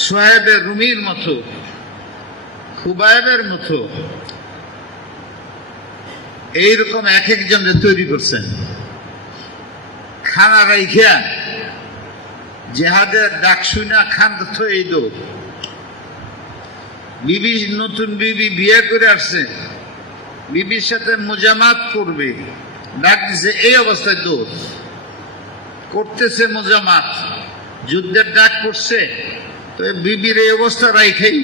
সোহেবে রুমির মতো, খুবাইবের মতো, এইরকম এক একজনের তৈরি করছেন। খানা রাইখা জেহাদের ডাক শুনা খান তো এই দো। বিবি, নতুন বিবি বিয়ে করে আসছে, বিবির সাথে মুজামাত করবে, ডাক দিছে, এই অবস্থায় দৌড় করতেছে, মুজামাত যুদ্ধের ডাক করছে, তো বিবির এই অবস্থা রাইখাই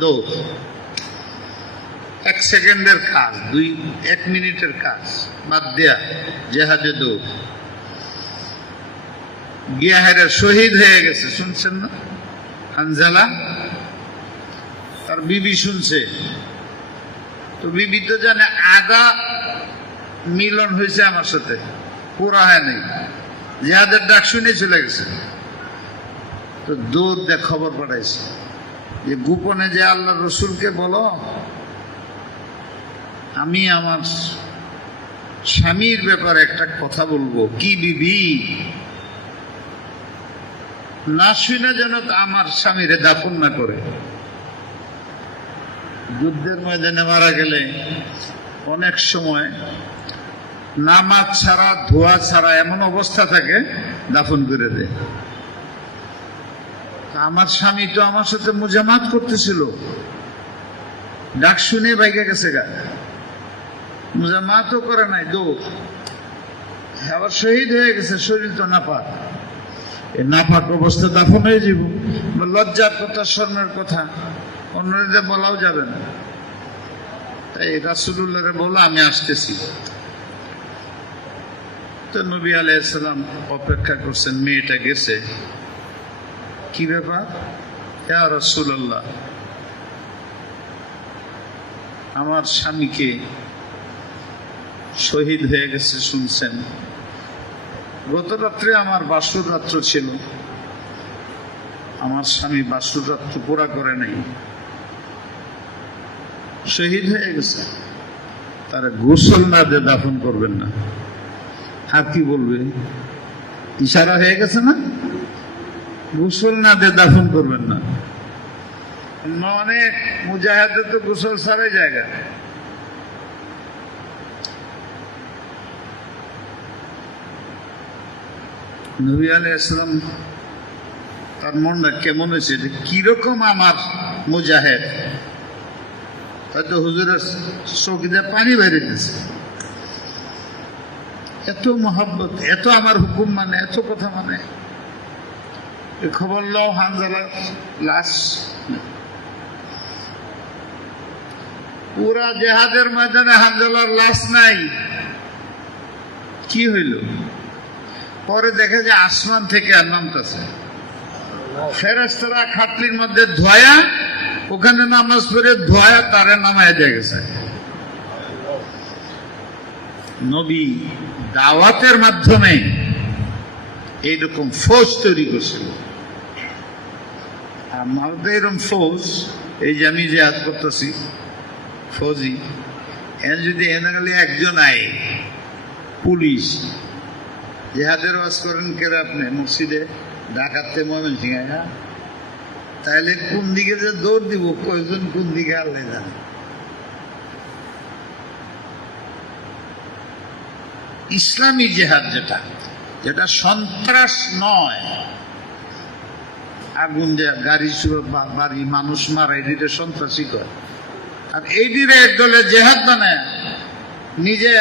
দৌড়। 1 সেকেন্ডের কাজ, 1 মিনিটের কাজ বাদ দেয়া জেহাদে দৌড়। গিয়া হেরা শহীদ হয়ে গেছে, শুনছেন না? হানজালা, তার বিবি শুনছে, তো বিবি তো জানে আদা মিলন হয়েছে আমার সাথে, পুরা হয় নাই, জেহাদের ডাক শুনে চলে গেছে। তো দৌড় দিয়ে খবর পাঠাইছে যে গোপনে যে আল্লাহ রসুলকে বলো আমি আমার স্বামীর ব্যাপারে একটা কথা বলবো। কি বিবি? না শুনে যেন আমার স্বামীরে দাফন না করে। যুদ্ধের ময়দানে মারা গেলে অনেক সময় নামাজ ছাড়া, ধোয়া ছাড়া এমন অবস্থা থাকে, দাফন করে দেয়। আমার স্বামী তো আমার সাথে মুজামাত করতেছিল, ডাক শুনে বাইকে গেছে গা, মুজামাতও করে নাই, দৌড়, আবার শহীদ হয়ে গেছে, শরীর তো নাপাক। এই নাপাক অবস্থা দাফন হয়ে যাব, লজ্জার কথা, শর্মের কথা, অন্যদের বলাও যাবে না। তাই রাসূলুল্লাহরে বলো আমি আসতেছি। তো নবী আলাইহিস সালাম অপেক্ষা করছেন, মেয়েটা গেছে, কি ব্যাপার? ইয়া রাসূলুল্লাহ, আমার স্বামীকে শহীদ হয়ে গেছে শুনছেন, গত রাত্রে আমার বাসর রাত্র ছিল, আমার স্বামী বাসর রাত্র পুরা করে নাই, শহীদ হয়ে গেছে, তারা গোসল না দিয়ে দাফন করবেন না। আর কি বলবে? ইশারা হয়ে গেছে না, গোসল না দিয়ে দাফন করবেন না। অনেক মুজাহিদের তো গোসল ছাড়াই জায়গা। নবী আলাইহিস সালাম তার মনটা কেমন হয়েছে, কিরকম আমার মুজাহিদ, হয়তো হুজুরের চোখ দিয়ে পানি বেরিয়েছে, এত মহব্বত, এত আমার হুকুম মানে, এত কথা মানে। খবর লও হানজালার লাশ, পুরা জেহাদের ময়দানে হানজালার লাশ নাই। কি হইল? পরে দেখে যে আসমান থেকে আর নামতেছে, ফেরেশতারা খাটলির মধ্যে ধোয়া, ওখানে নামাজ পড়ে ধোয়া তারে নামায় দিয়ে গেছে। নবী দাওয়াতের মাধ্যমে এইরকম ফৌজ তৈরি করছিল। আমার তো এরকম ফৌজ, এই যে আমি জিহাদ করতেছি, ফৌজি এর যদি এনে গেলে একজন আয় পুলিশ, জিহাদের ওয়াজ করেন কেন আপনি মসজিদে, ঢাকাতে ময়মনসিংহে, তাহলে কোন দিকে যে দৌড় দিব, কয়জন কোন দিকে আল্লাহ জানে। ইসলামী জেহাদ যেটা, যেটা সন্ত্রাস নয়, আগুন দেয়া, গাড়ি বাড়ি, মানুষ মারা, এটিতে সন্ত্রাসী করে। আর এইটিরে একদলে জেহাদ মানে নিজে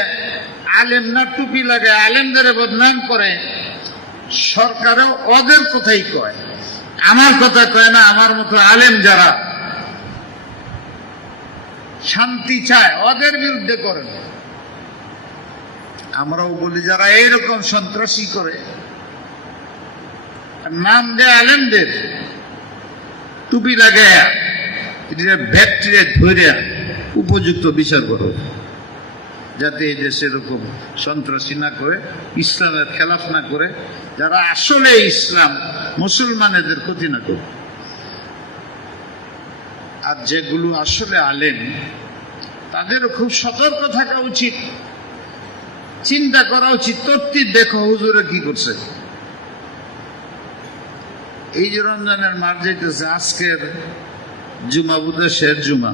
আলেম না টুপি লাগে, আলেমদের বদনাম করে, সরকারও ওদের কথাই কয়, আমার কথা কয় না। আমার মতো আলেম যারা শান্তি চায় ওদের বিরুদ্ধে করে। আমরাও বলি যারা এইরকম সন্ত্রাসী করে, নাম দেয় আলেমদের, টুপি লাগে, ব্যাকটেরিয়া ধরে উপযুক্ত বিচার করো, যাতে এই দেশে এরকম সন্ত্রাসী না করে, ইসলামের খেলাফ না করে, যারা আসলে ইসলাম মুসলমানদের ক্ষতি না করে। আর যেগুলো আসলে আলেম, তাদেরও খুব সতর্ক থাকা উচিত, চিন্তা করা উচিত, তত্ত্ব দেখো হুজুরে কি করছে। এই যে রমজানের মাস যাইতেছে, আজকের জুমা বোধহয় শেষ জুমা,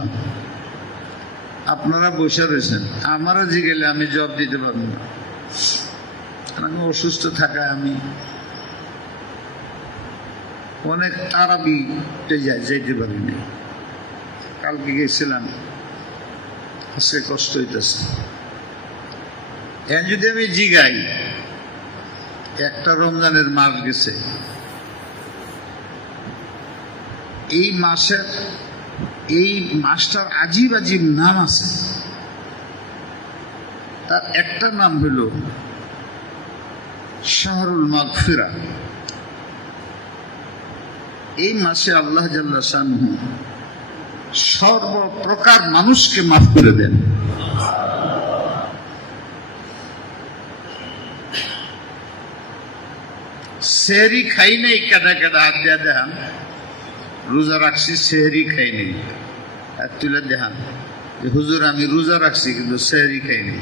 আপনারা বসে রয়েছেন, আমারও জিগেলে আমি জবাব দিতে পারব না, আমি অসুস্থ থাকায় আমি অনেক তারাবিতে যাইতে পারিনি। কালকে গেছিলাম, আজকে কষ্ট হইতেছে। যদি আমি জিগাই, একটা রমজানের মাস গেছে, এই মাসের, এই মাসটার আজীব আজীব নাম আছে। তার একটা নাম হইল শাহরুল মাগফিরা। এই মাসে আল্লাহ জাল্লা শানহু সর্বপ্রকার মানুষকে মাফ করে দেন। সেহরি খাই নেই, কেদা কেদা হাত দিয়া দেখান, রোজা রাখছি সেহরি খাই নেই, আর তুলে দেখান যে হুজুর আমি রোজা রাখছি কিন্তু সেহরি খাই নেই,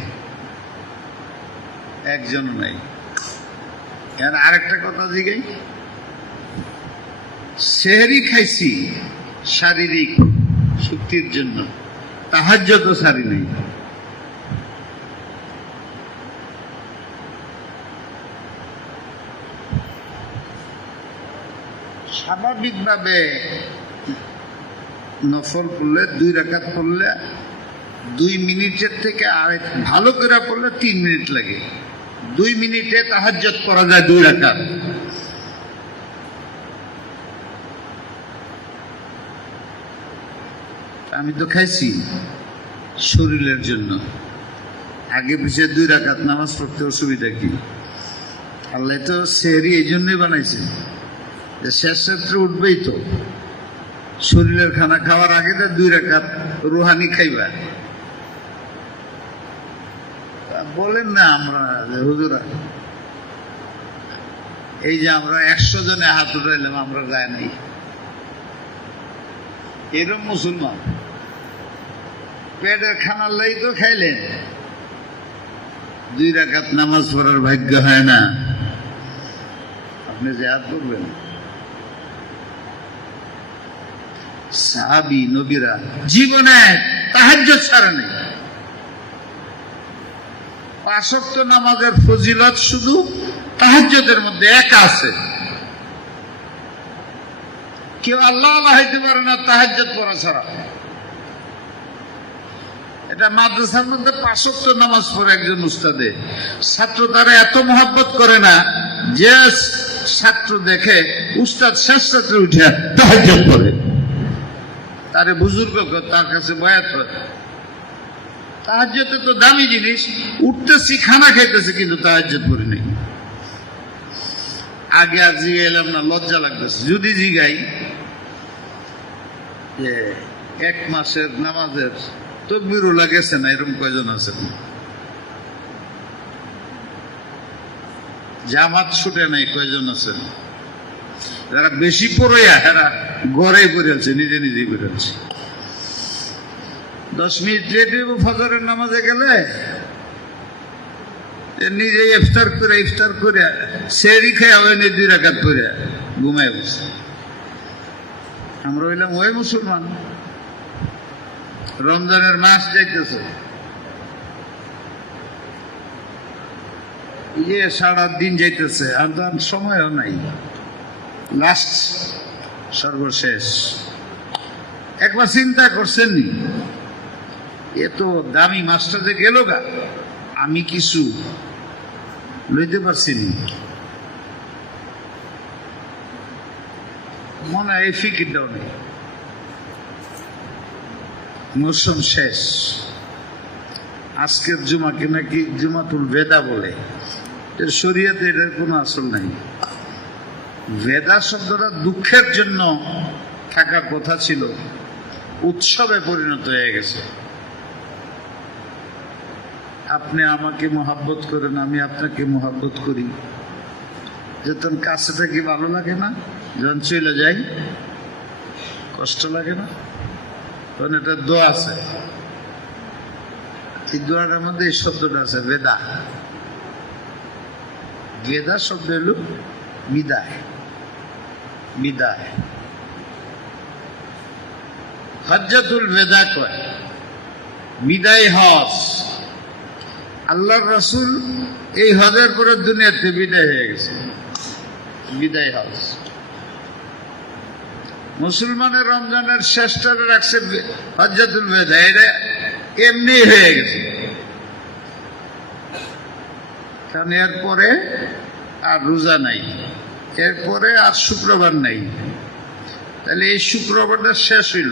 একজন নাই। এর আরেকটা কথা জিগাই, সেহরি খাইছি শারীরিক শক্তির জন্য, তাহাজ্জুদ সারি নেই। স্বাভাবিকভাবে নফল পড়লে 2 রাকাত পড়লে 2 মিনিটের থেকে আরেক ভালো করে পড়লে 3 মিনিট লাগে। 2 মিনিটে তাহাজ্জুদ করা যায় 2 রাকাত। আমি তো খাইছি শরীরের জন্য, আগে পিছিয়ে 2 রাকাত নামাজ পড়তে অসুবিধা কি? আল্লাহ তো সেহরি এই জন্যই বানাইছে, যে শেষ রাত্রে উঠবেই তো, শরীরের খানা খাওয়ার আগে তো 2 রাকাত রুহানি খাইবা। বলেন না আমরা যে হুজুরা, এই যে আমরা 100 জনে হাত উঠাইলাম, আমরা যায় নাই, এরকম মুসলমান পেটের খানার লাই তো খাইলেন, 2 রাকাত নামাজ পড়ার ভাগ্য হয় না, আপনি জিহাদ করবেন? সাহাবী নবীরা জীবনে তাহাজ্জুদ ছাড়ে নাই। 5 ওয়াক্ত নামাজের ফজিলত শুধু তাহাজ্জুদের মধ্যে একা আছে। কেউ আল্লাহ হইতে পারে না তাহাজ্জুদ পড়া ছাড়া। এটা মাদ্রাসার মধ্যে 5 ওয়াক্ত নামাজ পড়ে একজন উস্তাদে, ছাত্র তারা এত মহব্বত করে না যে ছাত্র দেখে উস্তাদ শেষ রাত্রে উঠে তাহাজ্জুদ পড়ে, তারে বুজুর্গ তার কাছে বয়াত করে। তাহাজ্জুদ তো দামি জিনিস, উঠতেছি খানা খাইতেছি কিন্তু তাহাজ্জুদ করি নাই। আগে আর জিগাইলাম না, লজ্জা লাগতেছে। যদি জিগাই যে 1 মাসের নামাজের তাকবীরুল্লাহ গেছে না, এরকম কয়জন আছেন? জামাত ছুটে নাই কয়জন আছেন? যারা বেশি পড়াইয়া এরা গড়াই করেছে, নিজে নিজেই করেছে। 10 মিনিট লেট হইব ফজরের নামাজে গেলে নিজে ইফতার করে সেহরি খেয়ে হয়নি 2 রাকাত পড়ে ঘুমাই বসে। আমরা হইলাম ওই মুসলমান, রমজানের মাস যাইতেছে, সারা দিন যাইতেছে, আর সময়ও নাই, লাস্ট সর্বশেষ। একবার চিন্তা করছেন নি, এত দামি মাছটা যে গেল গা, আমি কিছু লইতে পারছি নি? মনে হয় এই ফিকিরটাও নেই। মৌসুম শেষ, আজকের জুমাকে নাকি জুমাতুল ভেদা বলে। শরীয়তে এটার কোনো আসল নাই। ভেদা শব্দটা দুঃখের জন্য থাকার কথা ছিল, উৎসবে পরিণত হয়ে গেছে। আপনি আমাকে মহাব্বত করেন, আমি আপনাকে মহাব্বত করি। যখন কাছে থাকি ভালো লাগে না, যখন চলে যাই কষ্ট লাগে না? তখন এটা দোয়া আছে, এই দোয়াটার মধ্যে এই শব্দটা আছে ভেদা। ভেদা শব্দ হলো বিদায়, বিদায়। হজ্জাতুল ভেদা কয় বিদায় হজ। আল্লাহর রাসূল এই হজের পরে দুনিয়াতে বিদায় হয়ে গেছে, বিদায় হজ। মুসলমানের রমজানের শেষটারে রাখছে হজ্জাতুল ভেদা, এটা এমনি হয়ে গেছে। কারণ এরপরে আর রোজা নাই, এরপরে আর শুক্রবার নাই, তাহলে এই শুক্রবারটা শেষ হইল,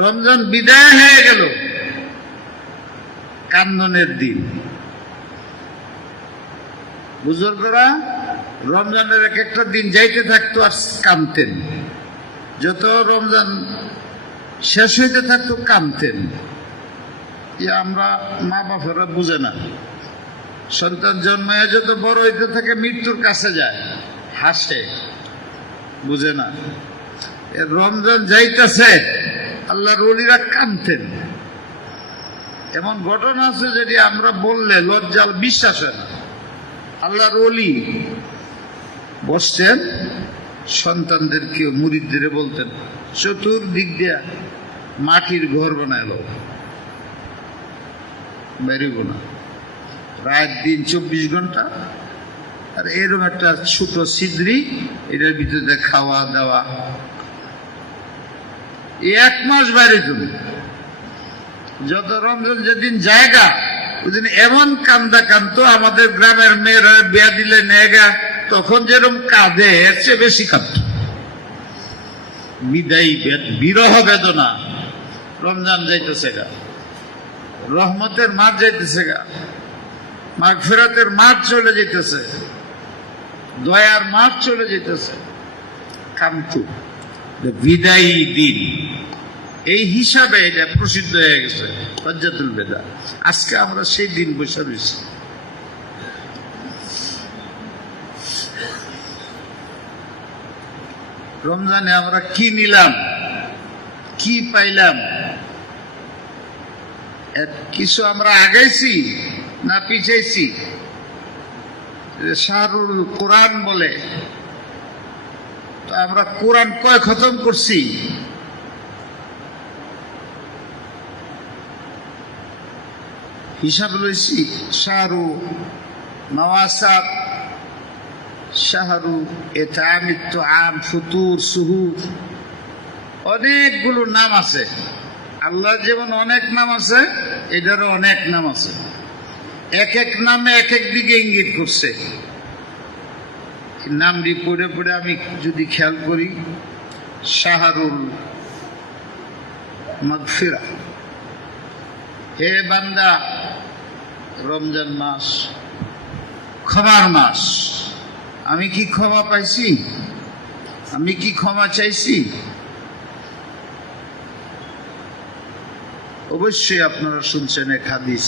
রমজান বিদায় হয়ে গেল। কান্দনের দিন। বুজুর্গরা রমজানের এক একটা দিন যাইতে থাকতো আর কাঁদতেন, যত রমজান শেষ হইতে থাকতো কাঁদতেন। যে আমরা মা বাপেরা বুঝে না, সন্তান জন্মায় যত বড় হইতে থাকে মৃত্যুর কাছে যায়, হাসে, বুঝে না। রমজান যাইতেছে আল্লাহর ওলিরা কাঁদতেন। এমন ঘটনা আছে যেটি আমরা বললে লজ্জাল বিশ্বাস হয় না। আল্লাহর ওলি বসছেন, সন্তানদেরকে মুরিদদের বলতেন চতুর্দিক দিয়া মাটির ঘর বানাইলো, বেরিব না, রাত দিন 24 ঘন্টা। আর এরকম একটা ছোট ছিদ্রি, এটার ভিতরে খাওয়া দাওয়া। 1 মাস বাইরে তুমি যত রমজান যেদিন জায়গা ওদিন এমন কান্দা কান্দতো, আমাদের গ্রামের মেয়েরা বিয়া দিলে নেগা তখন যেরকম কাঁদে এর চেয়ে বেশি কাঁদত। বিদায়ী বিরহ বেদনা। রমজান যাইতেছে গা, রহমতের মাঠ যাইতেছে গা, মাগফিরাতের মাঠ চলে যাইতেছে। দয়ার মাস চলে যেতেছে, কান্তু বিদায়ী দিন, এই হিসাবে এটা প্রসিদ্ধ হয়ে গেছে হজ্জাতুল বিদা। আজকে আমরা সেই দিন বসে রয়েছি। রমজানে আমরা কি নিলাম, কি পাইলাম, কিছু আমরা আগাইছি না পিছাইছি? শাহরুল কোরআন বলে, তো আমরা কোরআন কয় খতম করছি? হিসাব লইছি। শাহরু নওয়াসাব, শাহরু এতামিত আম, ফুতুর, সুহুর, অনেকগুলো নাম আছে। আল্লাহ যেমন অনেক নাম আছে, এটারও অনেক নাম আছে। এক এক নামে এক এক দিকে ইঙ্গিত করছে। নামটি পড়ে পড়ে আমি যদি খেয়াল করি, শাহরুল মাগফিরা, হে বান্দা রমজান মাস ক্ষমার মাস। আমি কি ক্ষমা পাইছি? আমি কি ক্ষমা চাইছি? অবশ্যই আপনারা শুনছেন এক হাদিস,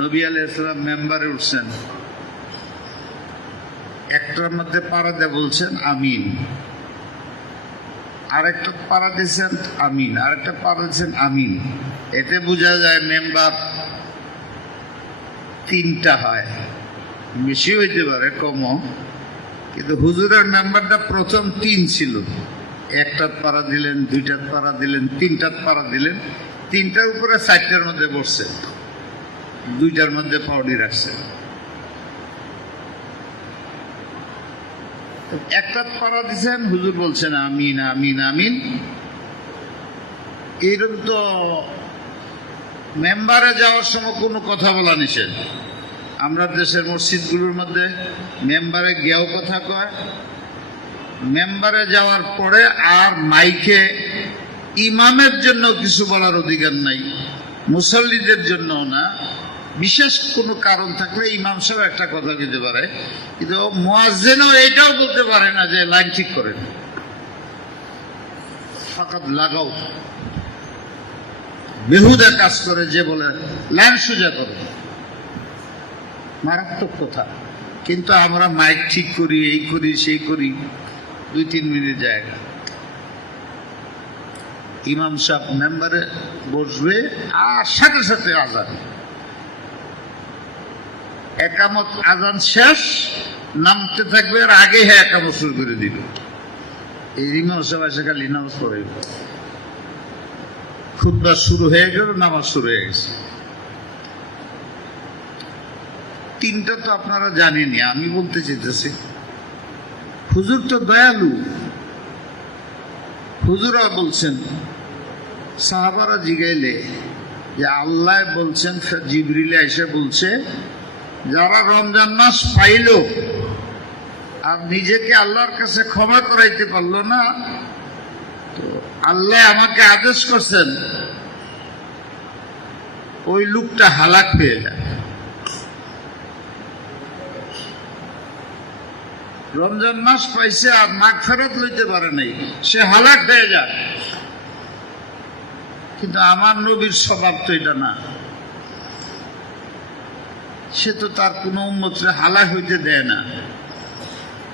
নবী আলাইহিস সালাম মেম্বারে উঠছেন, একটার মধ্যে পাড়া দিয়ে বলছেন আমিন, আরেকটা পাড়া দিয়েছেন আমিন, আরেকটা পাড়া দিয়েছেন আমিন। এতে বোঝা যায় মেম্বার তিনটা হয়, বেশি হইতে পারে কমও, কিন্তু হুজুরের মেম্বারটা প্রথম তিন ছিল। একটার পাড়া দিলেন, দুইটার পাড়া দিলেন, তিনটার পাড়া দিলেন, তিনটার উপরে চারটার মধ্যে বসছে, দুইটার মধ্যে পাউডি রাখছে। একটা পাড়া দিচ্ছেন, হুজুর বলছেন আমিন আমিন আমিন। এইরকম তো মেম্বারে যাওয়ার সময় কোনো কথা বলা নিষেধ। আমরা দেশের মসজিদগুলোর মধ্যে মেম্বারে গিয়েও কথা কয়, মেম্বারে যাওয়ার পরে আর মাইকে ইমামের জন্য কিছু বলার অধিকার নাই, মুসল্লিদের জন্য না। বিশেষ কোনো কারণ থাকলে ইমাম সাহেব একটা কথা বলতে পারে, কিন্তু মুয়াজ্জিনও এইটাও বলতে পারে না যে লাইন ঠিক করেন, ফাকাত লাগাও, বেহুদা কাজ করে যে বলে লাইন সোজা করে, মারাত্মক কথা। কিন্তু আমরা মাইক ঠিক করি, এই করি সেই করি, 2-3 মিনিট জায়গা। ইমাম সাহেব মেম্বারে বসবে আর সাথে সাথে আজান, একামত আজান শেষ, নামতে থাকবে আর আগে হ্যাঁ একামত শুরু করে দিল। এই ইমাম সাহেব এসে খালি নামাজ পড়ে, খুতবা শুরু হয়ে গেল, নামাজ শুরু হয়ে গেছে। তিনটা তো আপনারা জানেনই, আমি বলতে চাইতেছি হুজুর তো দয়ালু। হুজুরা বলছেন, সাহাবারা জিগাইলে যে আল্লাহ বলছেন, জিবরিলে এসে বলছে, যারা রমজান মাস পাইল আর নিজেকে আল্লাহর কাছে ক্ষমা করাইতে পারলো না, তো আল্লাহ আমাকে আদেশ করছেন ওই লোকটা হালাক হয়ে যায়। রমজান মাস পাইছে আর মাগফিরাত লইতে পারে নাই, সে হালাক হয়ে যায়। কিন্তু আমার নবীর স্বভাব তো এটা না, সে তো তার কোন উম্মতরে হালাক হইতে দেয় না।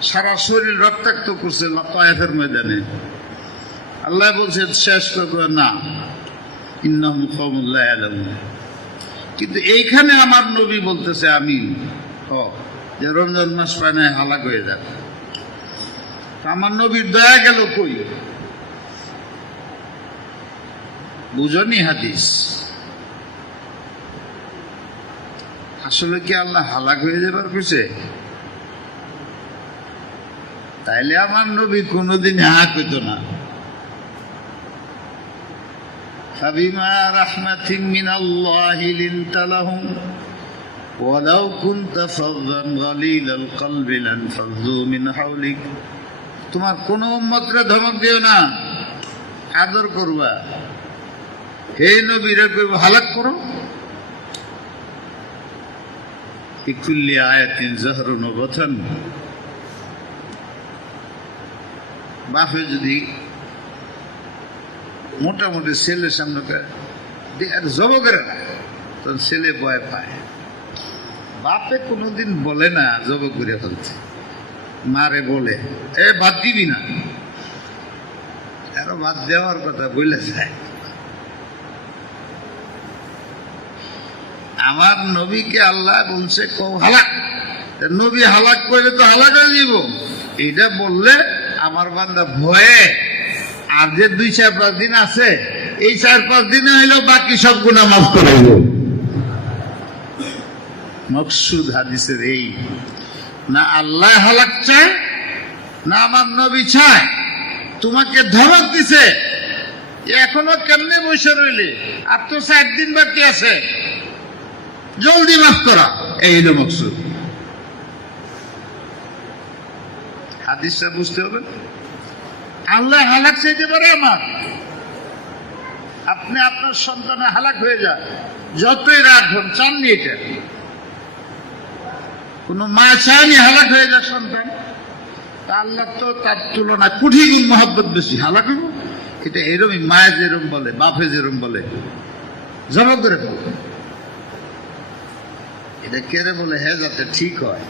সারা শরীর রক্তাক্ত করছে তায়েফের ময়দানে, আল্লাহ বলছেন শেষ করবে না, ইন্নাহুম কওমুন লা ইয়ালামুন। কিন্তু এইখানে আমার নবী বলতেছে আমিন, যে রমজান মাস পায় না হালাক হয়ে যাক। আমার নবীর দয়া গেল কই? বুঝনি হাদিস? আসলে কি আল্লাহ হালাক হয়ে যাবার কইছে? তাইলে আমার নবী কোনদিন হা কইতো না। ফাবিমা রাহমাতিন মিনাল্লাহি লিনতা লাহুম ওয়ালাউ কুনতা ফাযযান গালিলাল কলবি লানফাযু মিন হাওলিক। তোমার কোন উম্মতরে ধমক দিও না, আদর করবা। হে নবীরে কইব হালাক করো, ইকুল্লি আয়াতিন জাহরুন ওয়া বাতান। বাপে যদি মোটামুটি ছেলের সামনে জব করে না, তখন ছেলে ভয় পায়। বাপে কোনোদিন বলে না জব করে ফেলছে, মারে বলে এ বাদ দিবি না, আরো বাদ দেওয়ার কথা বলে যায়। আমার নবীকে আল্লাহ বলছে হালাক, নবী হালাক করলে তো হালাক হয়ে দিব, এটা বললে আমার বান্দা ভয়ে আর যে 2-4-5 দিন আছে, এই 4-5 দিনে হইলো বাকি সব গুনাহ মাফ করে দিব। মকসুদ হাদিসের এই, না আল্লাহ হালাক চায় না আমার নবী চায়। তোমাকে ধমক দিছে, এখনো কেমনে বসে রইলে, আর তো 4 দিন বাকি আছে, জলদি মাফ করা, এই হলো মকসুদ। হাদিসটা বুঝতে হবে। আল্লাহ হালাক চাইতে পারে আমার, আপনি আপনার সন্তানে হালাক হয়ে যান, যতই রাখবেন, চাননি এটা, কোন মা চায়নি হালাক হয়ে যায় সন্তান, আল্লাহ তো তার তুলনায় কোটি গুণ মহব্বত বেশি, হালাক হইব। এটা এরমই, মায়ে যেরম বলে, বাপে যেরম বলে, জমা করে বলে। এটা কেড়ে বলে হ্যাঁ, যাতে ঠিক হয়।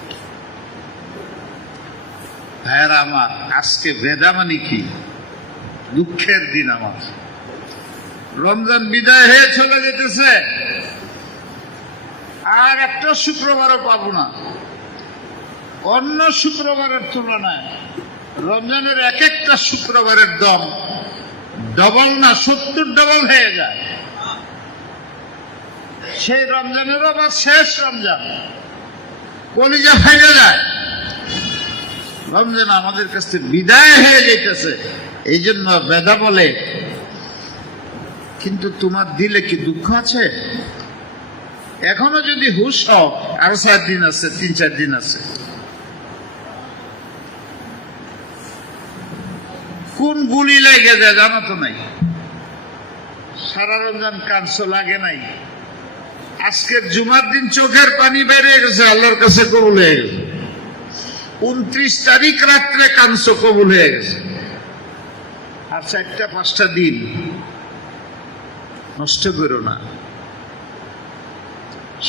ভাইয়েরা আমার, আজকে বেদা মানে কি? দুঃখের দিন আমার। রমজান বিদায় হয়ে চলে যেতেছে, আর একটা শুক্রবারও পাবো না। অন্য শুক্রবারের তুলনায় রমজানের এক একটা শুক্রবারের দম ডবল না 70 ডবল হয়ে যায়। সেই রমজানেরও আবার শেষ রমজান, কলিজা ভেঙে যায়। রমজান আমাদের কাছ থেকে বিদায় হয়ে যাইতেছে, এই জন্য বেদা বলে, কিন্তু তোমার দিলে কি দুঃখ আছে? এখনো যদি হুশ হও, আরো 4 দিন আছে, 3-4 দিন আছে। কোন গুলি লেগে যায় জানো তো নাই? সারা রমজান কাঁদছো, লাগে নাই? আজকের জুমার দিন চোখের পানি বেরিয়ে গেছে, আল্লাহর কাছে কবুল হয়ে গেছে। 29 তারিখ রাত্রে কাঁদছো, কবুল হয়ে গেছে। আর 4-5টা দিন নষ্ট করো না।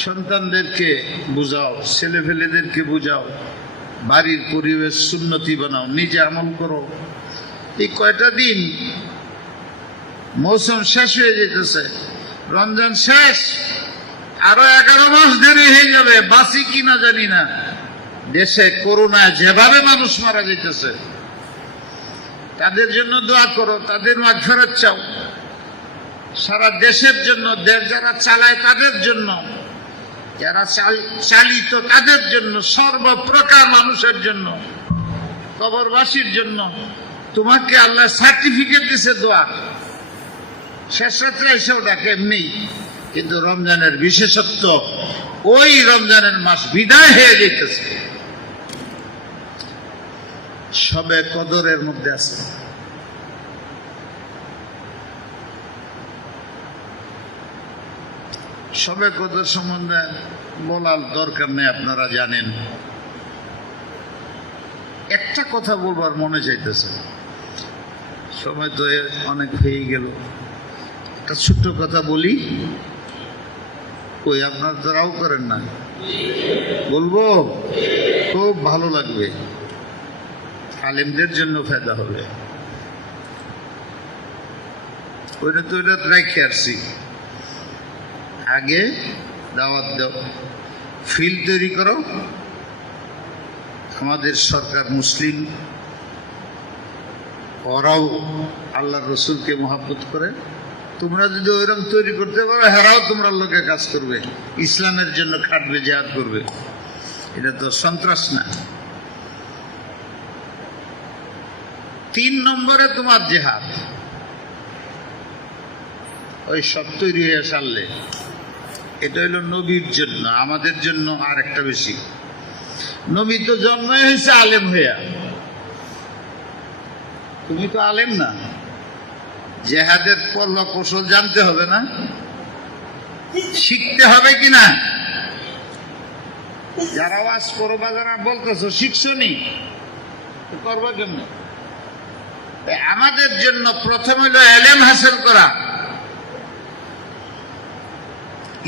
সন্তানদেরকে বুঝাও, ছেলেফেলেদেরকে বুঝাও, বাড়ির পরিবেশ সুন্নতি বানাও, নিজে আমল করো। এই কয়টা দিন মৌসুম শেষ হয়ে যেতেছে, রমজান শেষ, আরো 11 মাস দেরি হয়ে যাবে, বাঁচি কিনা জানি না। দেশে করোনা যেভাবে মানুষ মারা যেতেছে, তাদের জন্য দোয়া করো, তাদের মাগফিরাত চাও। সারা দেশের জন্য, দেশ যারা চালায় তাদের জন্য, যারা চালিত তাদের জন্য, সর্বপ্রকার মানুষের জন্য, কবরবাসীর জন্য। তোমাকে আল্লাহ সার্টিফিকেট দিছে দোয়া, শেষ রাত্রে এসেও ডাকে এমনি। কিন্তু রমজানের বিশেষত্ব, ওই রমজানের মাস বিদায় হয়ে যেতেছে, সবে কদরের মধ্যে আছে। সবে কদর সম্বন্ধে বলার দরকার নেই, আপনারা জানেন। একটা কথা বলবার মনে চাইতেছে, সময় তো অনেক হয়ে গেল। একটা ছোট্ট কথা বলি, কই আপনার তারাও করেন না? বলবো, খুব ভালো লাগবে, আলেমদের জন্য ফায়দা হবে। ওইটা তো ওইটা রেখে আসছি, আগে দাওয়াত দাও, ফিল্ড তৈরি করো। আমাদের সরকার মুসলিম, ওরাও আল্লাহর রসুলকে মহব্বত করে। তোমরা যদি ওইরকম তৈরি করতে পারো, হেরাও তোমরা লোকে কাজ করবে, ইসলামের জন্য খাটবে, জিহাদ করবে। এটা তো সন্ত্রাস না। 3 নম্বরে তোমার জিহাদ, ওই সব তৈরি হয়ে সারলে। এটা হইল নবীর জন্য, আমাদের জন্য আর একটা বেশি। নবী তো জন্ম হয়েছে আলেম হইয়া, তুমি তো আলেম না। জেহাদের পল্লা কৌশল জানতে হবে না? শিখতে হবে কিনা? যারা ওয়াজ করবা, যারা বলতেছো শিখছো নি, করবো কেমন? আমাদের জন্য প্রথম হলো এলেম হাসিল করা,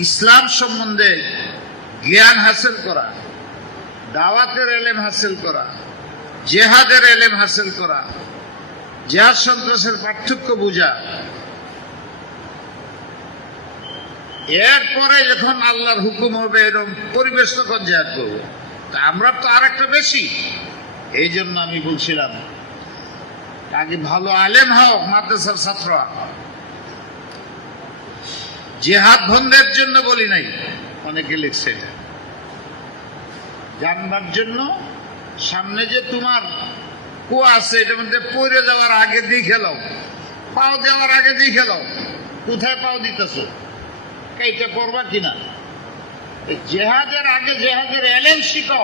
ইসলাম সম্বন্ধে জ্ঞান হাসিল করা, দাওয়াতের এলেম হাসিল করা, জেহাদের এলেম হাসিল করা, জেহাদ সন্ত্রাসের পার্থক্য বুঝা। এরপরে যখন আল্লাহর হুকুম হবে এরকম পরিবেশ, তখন জেহাদ করবো। তা আমরা তো আর একটা বেশি। এই জন্য আমি বলছিলাম আগে ভালো আলেম হও, মাদ্রাসার ছাত্র। জেহাদ বন্ধের জন্য বলি নাই, অনেকে লিখছে এটা জানবার জন্য। সামনে যে তোমার কুয়া আছে, এটার মধ্যে পড়ে যাওয়ার আগে দিয়ে খেলাও, পাও দেওয়ার আগে দিয়ে খেলাও, কোথায় পাও দিতেছ, এইটা করবা কিনা। জেহাদের আগে জেহাদের এলেম শিখো,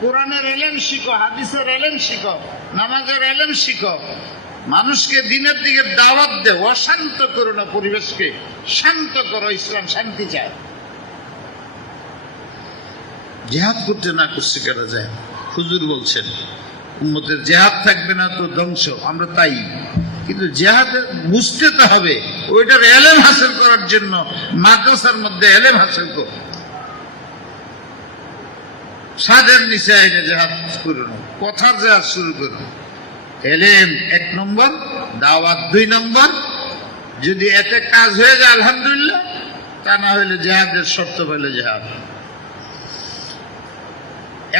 কোরআনের এলেম শিখো, হাদিসের এলেম শিখো, নামাজের এলেম শিখো। মানুষকে দিনের দিকে দাওয়াত দেও, অশান্ত করো না, পরিবেশকে শান্ত করো। ইসলাম শান্তি চায়। জেহাদ করতে না করছে কেন যায়? হুজুর বলছেন উম্মতের জেহাদ থাকবে না তো ধ্বংস, আমরা তাই। কিন্তু জেহাদ বুঝতে তো হবে, ওইটার এলেম হাসিল করার জন্য মাদ্রাসার মধ্যে এলেম হাসিল করো। সাদের নিচে এটা জেহাদ করুন, কথার জেহাদ শুরু করুন। এলেম 1 নম্বর, দাওয়াত 2 নম্বর। যদি এতে কাজ হয়ে যায় আলহামদুলিল্লাহ, তা না হইলে জেহাদের শর্ত পেলে জেহাদ।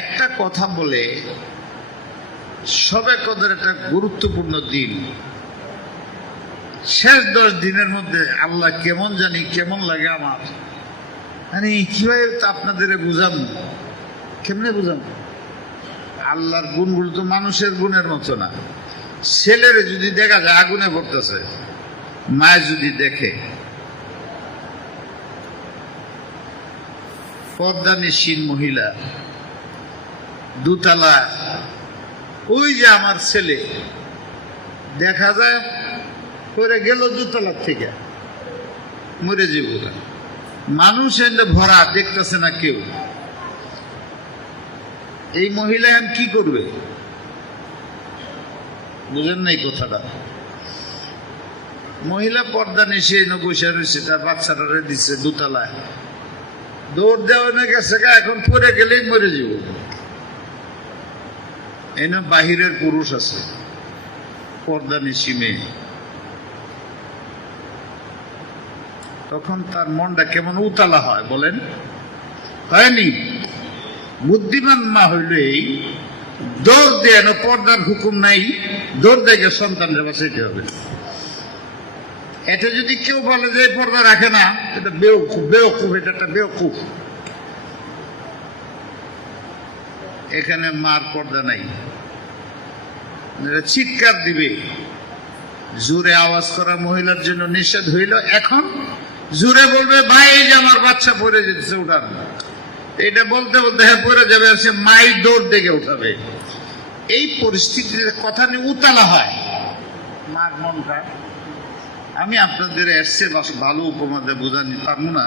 একটা কথা বলে, সবে কদর একটা গুরুত্বপূর্ণ দিন। শেষ 10 দিনের মধ্যে আল্লাহ কেমন জানি কেমন লাগে আমার, মানে কিভাবে আপনাদের বুঝাবো, কেমনে বুঝাবো? আল্লাহর গুণগুলো তো মানুষের গুণের মতো না। ছেলেরে যদি দেখা যায় আগুনে পড়তেছে, মায় যদি দেখে, পর্দানিসীন মহিলা দুতলা, ওই যে আমার ছেলে দেখা যায় পরে গেল দুতলার থেকে, মরে যাবো। মানুষ এনে ভরা, দেখতেছে না কেউ। এই মহিলা এখন কি করবে? বুঝেন নাই কথাটা? মহিলা পর্দা নিশে বসে রয়েছে, তার বাচ্চাটা দিচ্ছে দুতলায়, দৌড় দেওয়া গেছে, এখন পরে গেলেই মরে যাব। এই না বাহিরের পুরুষ আছে, পর্দা নিশি মেয়ে, তখন তার মনটা কেমন উতালা হয় বলেন, হয়নি? বুদ্ধিমান মা হইলে দৌড় দেয় না, পর্দার হুকুম নাই, দৌড় দেখে সন্তানরা বাঁচাইতে হবে। এটা যদি কেউ বলে যে পর্দা রাখে না, এটা বেওকুফ, বেওকুফ, এটা একটা বেওকুফ। এখানে মার পর্দা নাই, চিৎকার দিবে। জোরে আওয়াজ করা মহিলার জন্য নিষেধ হইল, এখন জোরে বলবে ভাই এই যে আমার বাচ্চা পড়ে যেতেছে, উঠান। এটা বলতে বলতে হ্যাঁ পড়ে যাবে, সে মাই দৌড় দেখে উঠাবে। এই পরিস্থিতির কথা নিয়ে উতালা হয় মার মনটা। আমি আপনাদের এসছে ভালো উপমা দিয়ে বোঝাতে পারবো না।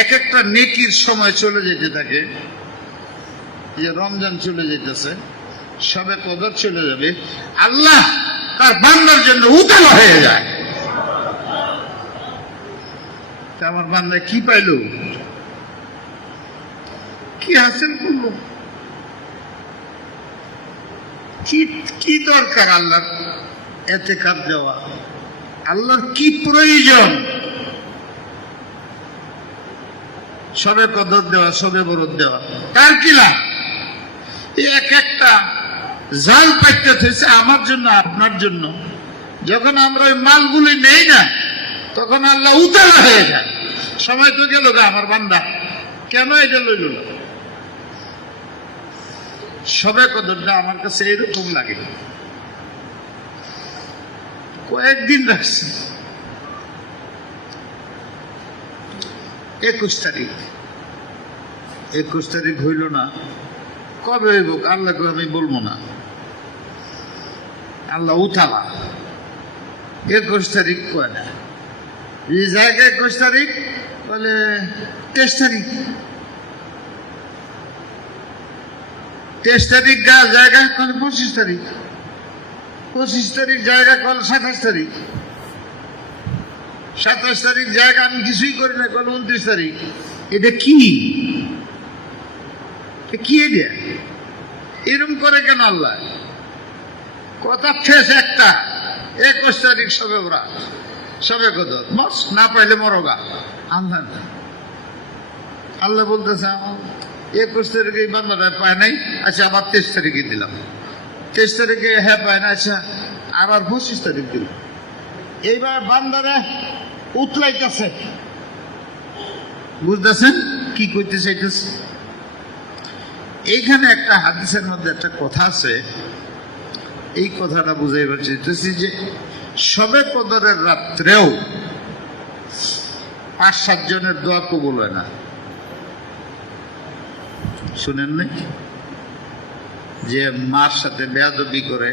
এক একটা নেকির সময় চলে যেতে থাকে, যে রমজান চলে যেতেছে, সবে কদর চলে যাবে, আল্লাহ তার বান্দার জন্য উতালা হয়ে যায়। আমার বান্দা কি পাইল, কি হাসিল করলো, কি দরকার আল্লাহর এতেকাত দেওয়া, আল্লাহর কি প্রয়োজন সবে কদর দেওয়া, সবে বরদ দেওয়া, কার কি লাভ? এক একটা জাল পাইতে হয়েছে আমার জন্য, আপনার জন্য। যখন আমরা ওই মালগুলি নেই না, তখন আল্লাহ উতালা হয়ে যায়। সময় তো গেল গা, আমার বান্দা কেন এটা লইল না? সবে কদরটা আমার কাছে এরকম লাগে। কয়েকদিন রাখছে, 21 তারিখ, 21 তারিখ হইল না, কবে হইব আল্লাহকে আমি বলবো না। আল্লাহ উতালা 21 তারিখ কয় না, এই জায়গায় 21 তারিখ বলে 23 তারিখ, 23 তারিখ জায়গা কলে 25 তারিখ, 25 তারিখ জায়গা কল 27 তারিখ, 27 তারিখ জায়গা আমি কিছুই করি না কল 29 তারিখ। এটা কি এটা এরকম করে কেন আল্লাহ? কথা শেষ একটা, 21 তারিখ সবে বরাত, সবে কদর, বস না পাইলে মরগা। আল্লাহ বলতেছে 21 তারিখে এই বান্দাটা পায় নাই, আচ্ছা আবার 23 তারিখে দিলাম, 23 তারিখে হ্যাঁ পায় না, আচ্ছা আবার 25 তারিখ দিলাম। এইবার বান্দারা উতলাইতেছে, বুঝতেছেন কি করতে চাইতেছে? এইখানে একটা হাদিসের মধ্যে একটা কথা আছে, এই কথাটা বুঝাইবার চাইতেছি যে সবে কদরের রাত্রেও 5-7 জনের দোয়া কবুল হয় না। শুনেন নাই যে মার সাথে বেয়াদবি করে,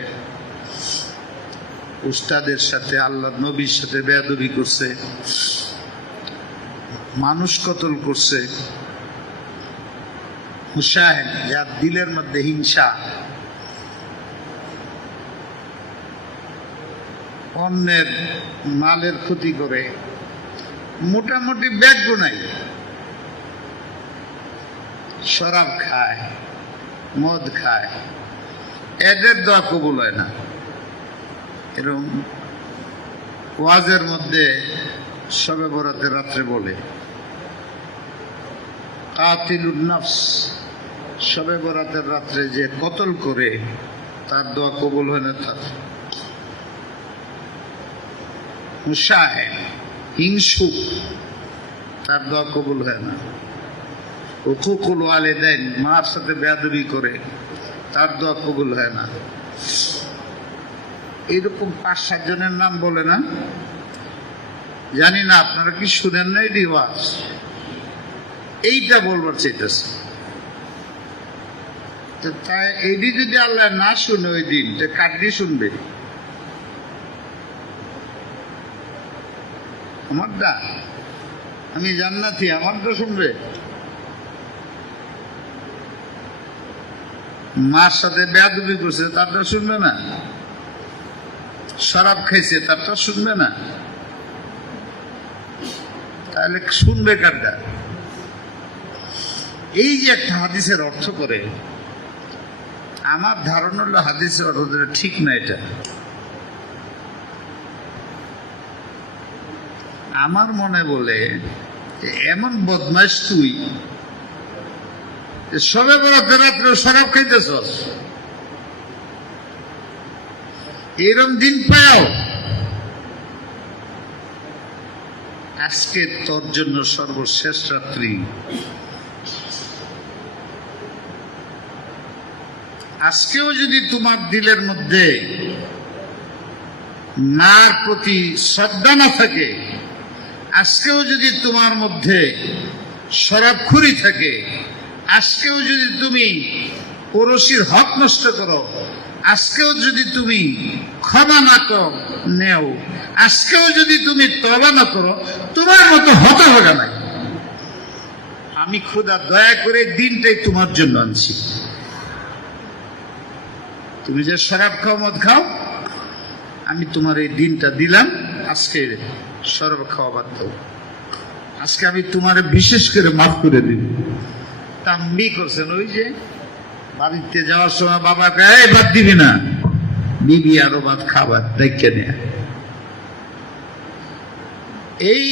উস্তাদের সাথে, আল্লাহ নবীর সাথে বেয়াদবি করছে, মানুষ কতল করছে, হুসাইন যার দিলের মধ্যে হিংসা, অন্যের মালের ক্ষতি করে, মোটামুটি ব্যাগ নাই, শরাব খায়, মদ খায়, এদের দোয়া কবুল হয় না। এরকম ওয়াজের মধ্যে সবে বরাতের রাত্রে বলে কাতিলুন নফস, সবে বরাতের রাত্রে যে কতল করে তার দোয়া কবুল হয় না। তার মুশাহিদ হিংসুক, তার দোয়া কবুল হয় না। হুকুকুল ওয়ালিদাইন, মার সাথে বেয়াদবি করে, তার দোয়া কবুল হয় না। এইরকম 5-7 জনের নাম বলে না, জানি না আপনারা কি শুনেন না এই রিওয়াজ? এইটা বলবার চাইতেছে। তাই এইটি যদি আল্লাহ না শুনে ওই দিন, কাটলি শুনবে? আমারটা, আমি জান্নাতি, আমারটা শুনবে? মার সাথে বেয়াদবি করছে তারটা শুনবে না? শরাব খাইছে তারটা শুনবে না? তাহলে শুনবে কারটা? এই যে একটা হাদিসের অর্থ করে, আমার ধারণা হলো হাদিসের অর্থ ঠিক না। এটা আমার মনে বলে এমন বদমাইশ তুই, সবে বরাতের রাত্রে শরাব খাইতেছস, এরম দিন পাও, আজকে তোর জন্য সর্বশেষ রাত্রি। আজকেও যদি তোমার দিলের মধ্যে মার প্রতি শ্রদ্ধা না থাকে, আজকেও যদি তোমার মধ্যে শরাবখুরি থাকে, আজকেও যদি তুমি পড়শির হক নষ্ট করো, আজকেও যদি তুমি ক্ষমা না নেও, আজকেও যদি তুমি তওবা না করো, তোমার মতো হতভাগা নাই। আমি খোদা দয়া করে দিনটাই তোমার জন্য আনছি। তুমি যে শরাব খাও, মদ খাও, আমি তোমার এই দিনটা দিলাম, আজকে শরাব খাওয়া বাদ দাও, আজকে আমি তোমার বিশেষ করে মাফ করে দিব। তাম্বি করছেন, ওই যে বাড়িতে যাওয়ার সময় বাবা কয় বাদ দিবি না, বিবি আরো ভাত খাবার দেখে নেয়া। এই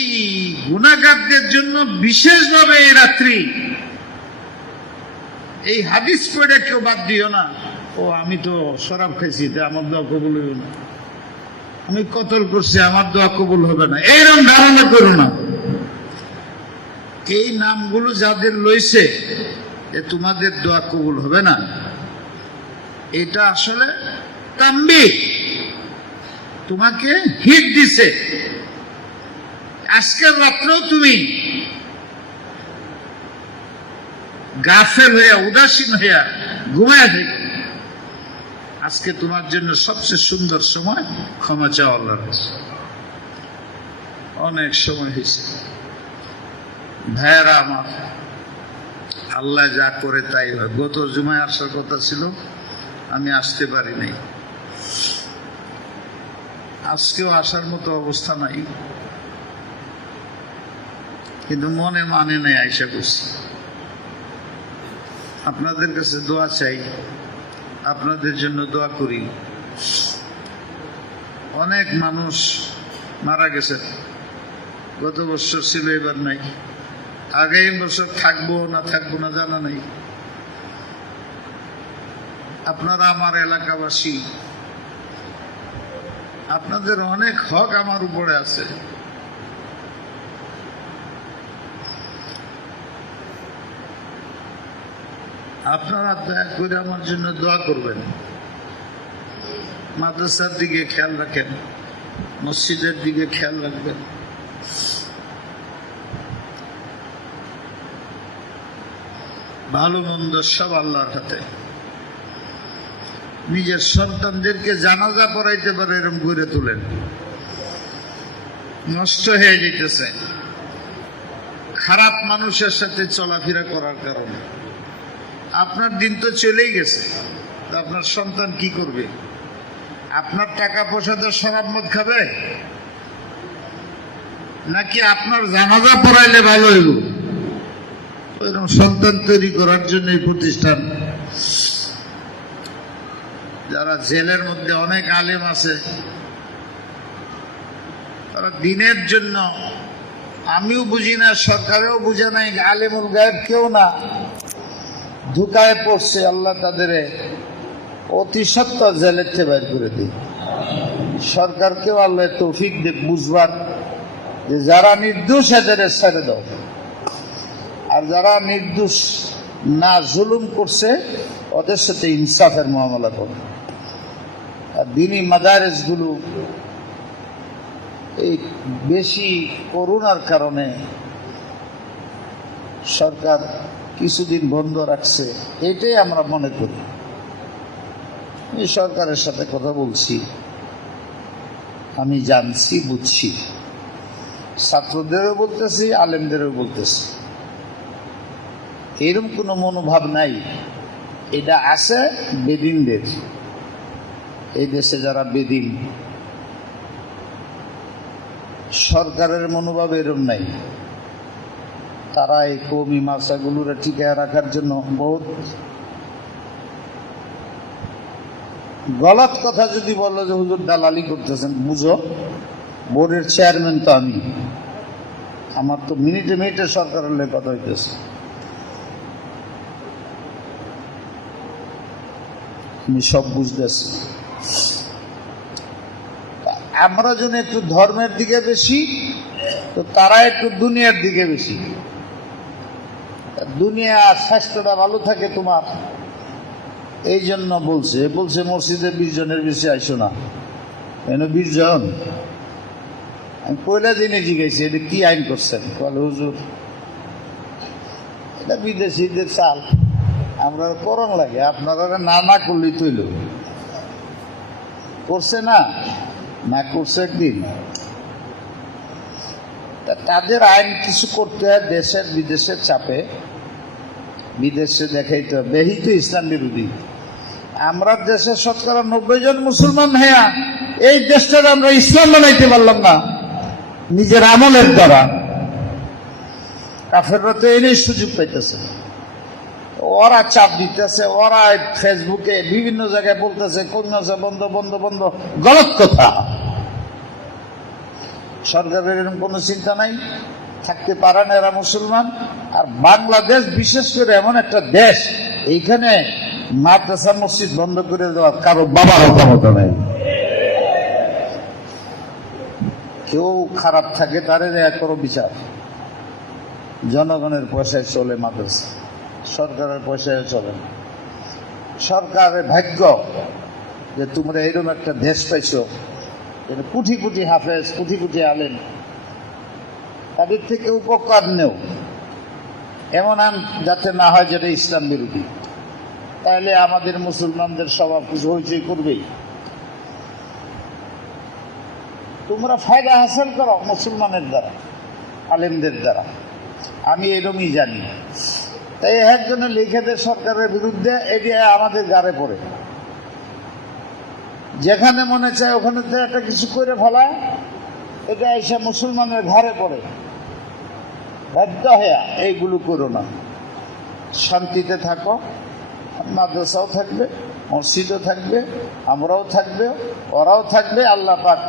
গুনাহগারদের জন্য বিশেষভাবে এই রাত্রি, এই হাদিস পড়ে কেউ বাদ দিও না। ও আমি তো শরাব খাইছি, আমার দোয়া কবুল হইব না, আমি কতল করছি, আমার দোয়া কবুল হবে না, এইরকম ধারণা করো না। এই নামগুলো যাদের লইছে যে তোমাদের দোয়া কবুল হবে না, এটা আসলে তাম্বি, তোমাকে হিট দিছে। আজকের রাত্রেও তুমি গাফেল হইয়া, উদাসীন হইয়া ঘুমায় থেকে, আজকে তোমার জন্য সবচেয়ে সুন্দর সময় ক্ষমা চাও আল্লাহর কাছে। অনেক সময় হয়েছে ভাইয়েরা আমার, আল্লাহ যা করে তাই হয়। গত জুমায় আসার কথা ছিল, আমি আসতে পারি নাই। আজকেও আসার মতো অবস্থা নাই, কিন্তু মনে মানে নাই, আইসা করছি। আপনাদের কাছে দোয়া চাই, আপনাদের জন্য দোয়া করি। অনেক মানুষ মারা গেছে, গত বছর ছিল, এবার নাই। আগামী বছর থাকবো না থাকবো না জানা নাই। আপনারা আমার এলাকাবাসী, আপনাদের অনেক হক আমার উপরে আছে। আপনারা দয়া করে আমার জন্য দোয়া করবেন। মাদ্রাসার দিকে খেয়াল রাখেন, মসজিদের দিকে খেয়াল রাখবেন। ভালো মন্দ সব আল্লাহর হাতে। নিজের সন্তানদেরকে জানাজা পড়াইতে পারে এরকম গড়ে তোলেন। নষ্ট হয়ে যেতেছে খারাপ মানুষের সাথে চলাফেরা করার কারণে। আপনার দিন তো চলেই গেছে, আপনার সন্তান কি করবে? আপনার টাকা পয়সা তো শরাব মদ খাবে, নাকি আপনার জানাজা পড়াইলে ভালো হইব? ওইরকম সন্তান তৈরি করার জন্য এই প্রতিষ্ঠান। যারা জেলের মধ্যে অনেক আলেম আছে, তারা দিনের জন্য, আমিও বুঝি না, সরকারেও বুঝে নাই, আলেমুল গায়েব কেউ না, ধোঁকায় পড়ছে। আল্লাহ তাদের অতি সত্ত্বর জেলের থেকে বের করে দিই। সরকারকেও আল্লাহ তৌফিক দে বুঝবার যে যারা নির্দোষ এদের ছেড়ে দাও, আর যারা নির্দোষ না জুলুম করছে ওদের সাথে ইনসাফের মুআমালা করবে। আর দিনী মাদারেস গুলো এই বেশি করোনার কারণে সরকার কিছুদিন বন্ধ রাখছে, এটাই আমরা মনে করি। এই সরকারের সাথে কথা বলছি, আমি জানছি, বুঝছি, ছাত্রদেরও বলতেছি, আলেমদেরও বলতেছি, এরকম কোনো মনোভাব নাই। এটা আছে বেদিনদের। এই দেশে যারা বেদিন, সরকারের মনোভাব এরকম নাই। তারা এই কওমি মাদ্রাসাগুলোরে টিকায় রাখার জন্য বহুত গলত কথা যদি বললো যে হুজুর দালালি করতেছেন, বুঝো বোর্ডের চেয়ারম্যান তো আমি, আমার তো মিনিটে মিনিটে সরকারের লেগে কথা হইতেছে। আমি সব বুঝতেছি। আমরা যেন একটু ধর্মের দিকে বেশি, তো তারা একটু দুনিয়ার দিকে বেশি। দুনিয়া স্বাস্থ্যটা ভালো থাকে তোমার, এই জন্য বলছে মসজিদে 20 জনের বেশি আইসো না। কেন 20 জন? আমি পয়লা দিনে জিজ্ঞাসি এটা কি আইন করছেন? বলে হুজুর এটা বিদেশিদের চাল, আমরা করণ লাগে, আপনারা না করলেই তৈল। করছে না করছে একদিন। তাদের আইন কিছু করতে হয় দেশের বিদেশের চাপে, বিদেশে দেখাইতে হবে, বেহি তো ইসলাম বিরোধী। আমরা দেশের শতকরা 90 জন মুসলমান, হ্যাঁ এই দেশটার আমরা ইসলাম বানাইতে পারলাম না নিজের আমলের দ্বারা। কাফেররা তো এনেই সুযোগ পাইতেছে, ওরা চাপ দিতেছে, ওরা ফেসবুকে বিভিন্ন জায়গায় বলতেছে কন্যাসা বন্ধ বন্ধ বন্ধ, গলত কথা। সরকারের এরকম কোনো চিন্তা নাই, থাকতে পারে না এরা মুসলমান। আর বাংলাদেশ বিশেষ করে এমন একটা দেশ, এইখানে মাদ্রাসা মসজিদ বন্ধ করে দেওয়া কারো বাবার ক্ষমতা নেই। কেউ খারাপ থাকে তারে এক করো বিচার। জনগণের পয়সায় চলে মাদ্রাসা, সরকারের পয়সায় চলে না। সরকারের ভাগ্য যে তোমরা এরকম একটা দেশ পাইছো, কোটি কোটি হাফেজ, কোটি কোটি আলেম, তাদের থেকে উপকার নেও, এমন যাতে না হয় যেটা ইসলাম বিরোধী। তাহলে আমাদের মুসলমানদের স্বভাব কিছু হইচই করবেই। তোমরা ফায়দা হাসিল করো মুসলমানের দ্বারা, আলেমদের দ্বারা। আমি এরকমই জানি। তাই একজনে লিখে দেয় সরকারের বিরুদ্ধে, এটি আমাদের গাড়ে পড়ে। যেখানে মনে চায় ওখানে তো একটা কিছু করে ফেলায়, এটা এসে মুসলমানের ঘরে পড়ে। বাধ্য হয়ে এইগুলো করো না, শান্তিতে থাকো। মাদ্রাসাও থাকবে, মসজিদও থাকবে, আমরাও থাকবে, ওরাও থাকবে। আল্লাহ পাক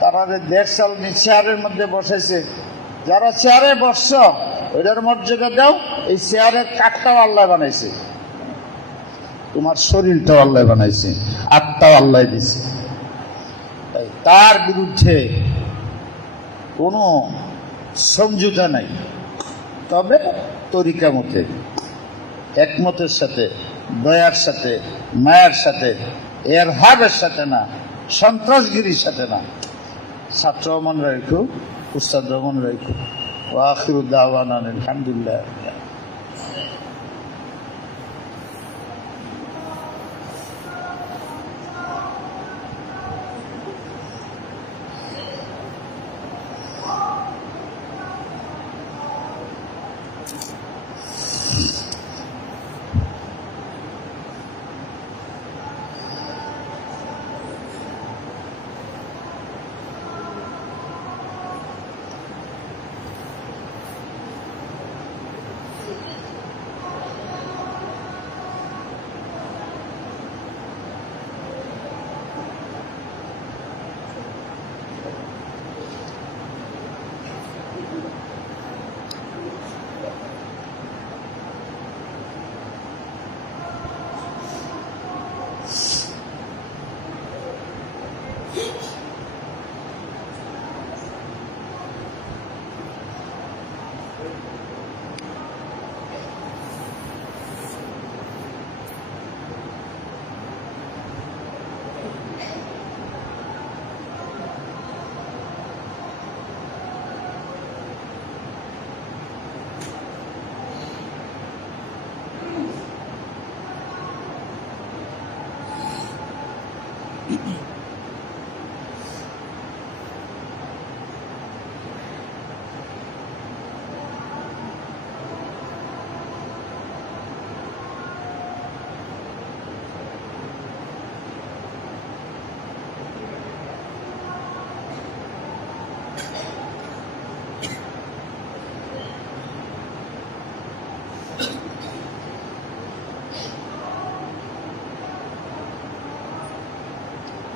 তারা দেড় সাল চেয়ারের মধ্যে বসেছে, যারা চেয়ারে বসছ ওইটার মর্যাদা দাও। এই চেয়ারের কাঠটাও আল্লাহ বানাইছে, তোমার শরীরটাও আল্লাহ বানাইছে, আত্মাও আল্লাহ দিছে। তার বিরুদ্ধে কোনো সমঝোতা নাই, তবে তরিকা মতে, একমতের সাথে, দয়ার সাথে, মায়ের সাথে, এরহাবের সাথে না, সন্ত্রাসগিরির সাথে না। ছাত্র মনে রাখো, উস্তাদ মনে রাখো। ওয়া আখিরু দাওয়ানা আলহামদুলিল্লাহ।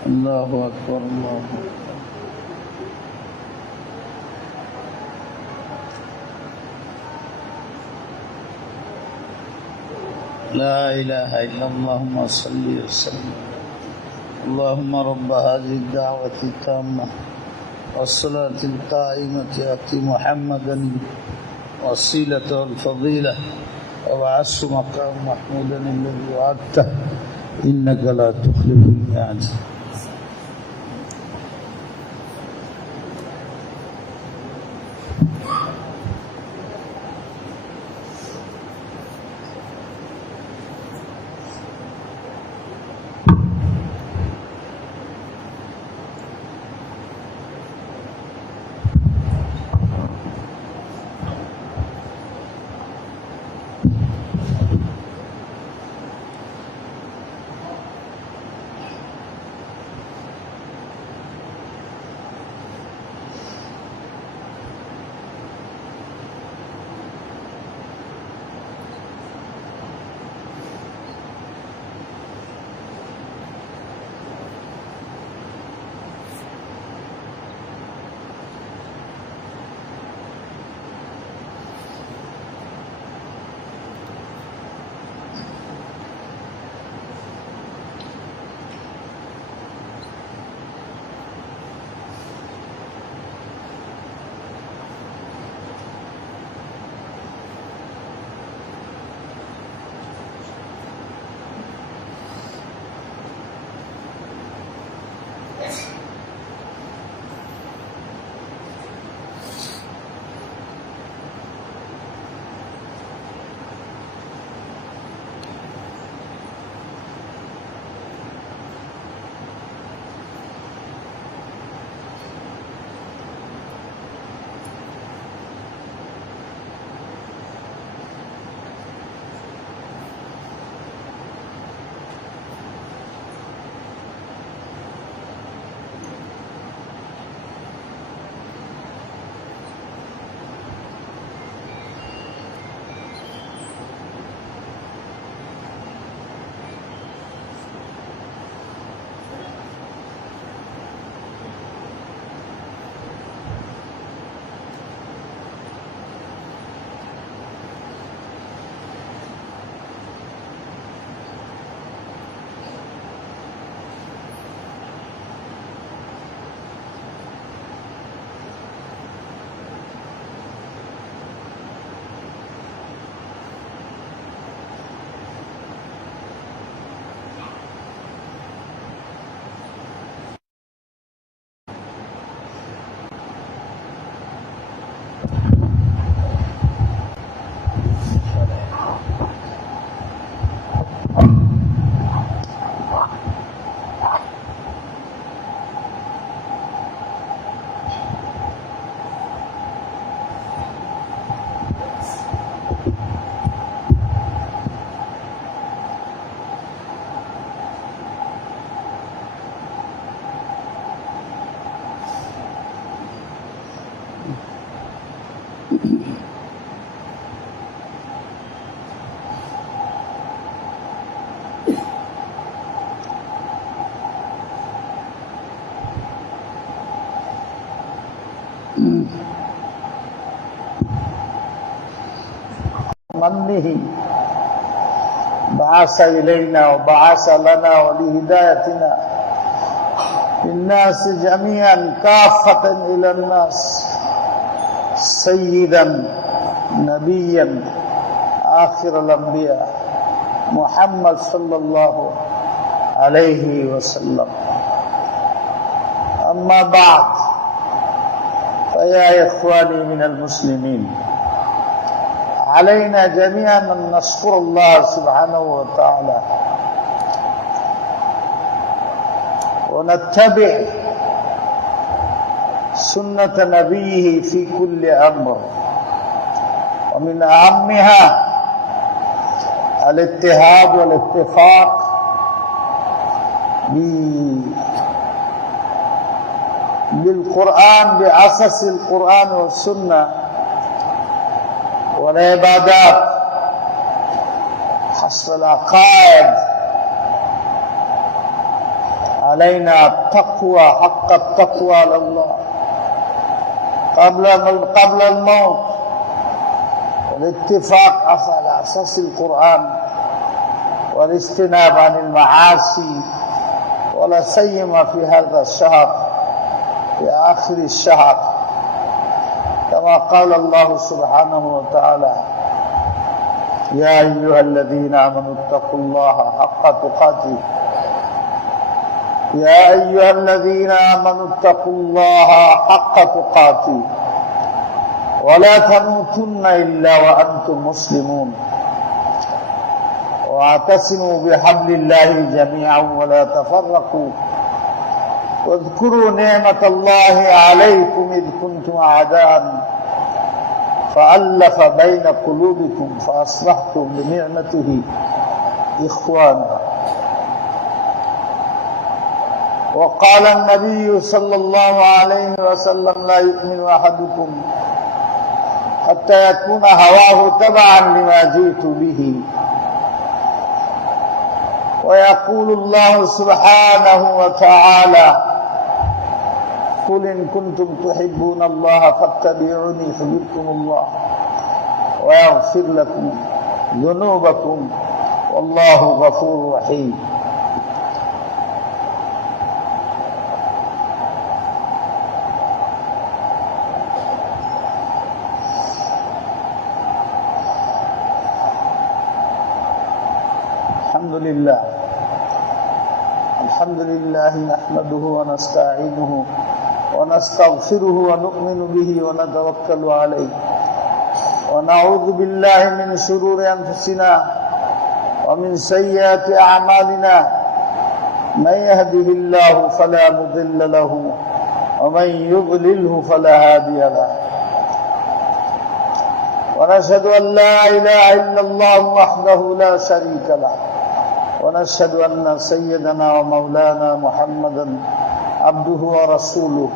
আল্লাহু আকবার, আল্লাহু আকবার। لا إله إلا الله صل وسلم. اللهم رب هذه الدعوة التامة والصلاة القائمة آت محمدا وسيلة والفضيلة وبعثه مقام محمودا الذي وعدته إنك لا تخلف الميعاد. منه بعث إلينا وبعث لنا ولهدايتنا للناس جميعا كافة إلى الناس سيدا نبيا آخر الأنبياء محمد صلى الله عليه وسلم. أما بعد فيا إخواني من المسلمين، علينا جميعا أن نشكر الله سبحانه وتعالى ونتبع سنة نبيه في كل أمر، ومن أهمها الاتحاد والاتفاق بالقرآن بأساس القرآن والسنة والعبادات حسب العقائد. علينا التقوى حق التقوى لله قبل الموت، والاتفاق على أساس القرآن والاجتناب عن المعاصي، ولا سيما في هذا الشهر في آخر الشهر، كما قال الله سبحانه وتعالى: يا أيها الذين آمنوا اتقوا الله حق تقاته يا أيها الذين آمنوا اتقوا الله حق تقاته ولا تموتن إلا وأنتم مسلمون واعتصموا بحبل الله جميعا ولا تفرقوا واذكروا نعمة الله عليكم إذ كنتم أعداء فألف بين قلوبكم فأصبحتم بنعمته إخوانا. وقال النبي صلى الله عليه وسلم: لا يؤمن أحدكم حتى يكون هواه تبعا لما جئت به. ويقول الله سبحانه وتعالى: قل إن كنتم تحبون الله فاتبعوني يحببكم الله ويغفر لكم ذنوبكم والله غفور رحيم. الحمد لله نحمده ونستعينه ونستغفره ونؤمن به ونتوكل عليه ونعوذ بالله من شرور أنفسنا ومن سيئات أعمالنا، من يهده الله فلا مضل له ومن يضلله فلا هادي له. ونشهد أن لا إله إلا الله وحده لا شريك له، ونشهد أن سيدنا ومولانا محمدا عبده ورسوله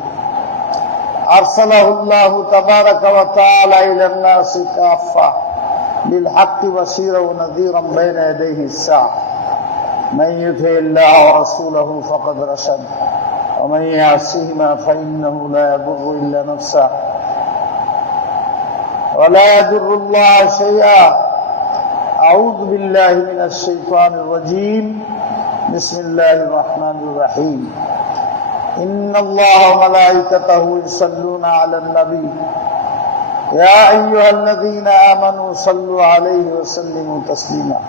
أرسله الله تبارك وتعالى إلى الناس كافة بالحق بشيرا ونذيرا بين يديه الساعة. من يطع الله ورسوله فقد رشد، ومن يعصهما فإنه لا يضر إلا نفسه ولا يضر الله شيئا. أعوذ بالله من الشيطان الرجيم. بسم الله الرحمن الرحيم. إن الله وملائكته يصلون على النبي يا أيها الذين آمنوا صلوا عليه وسلموا تسليما.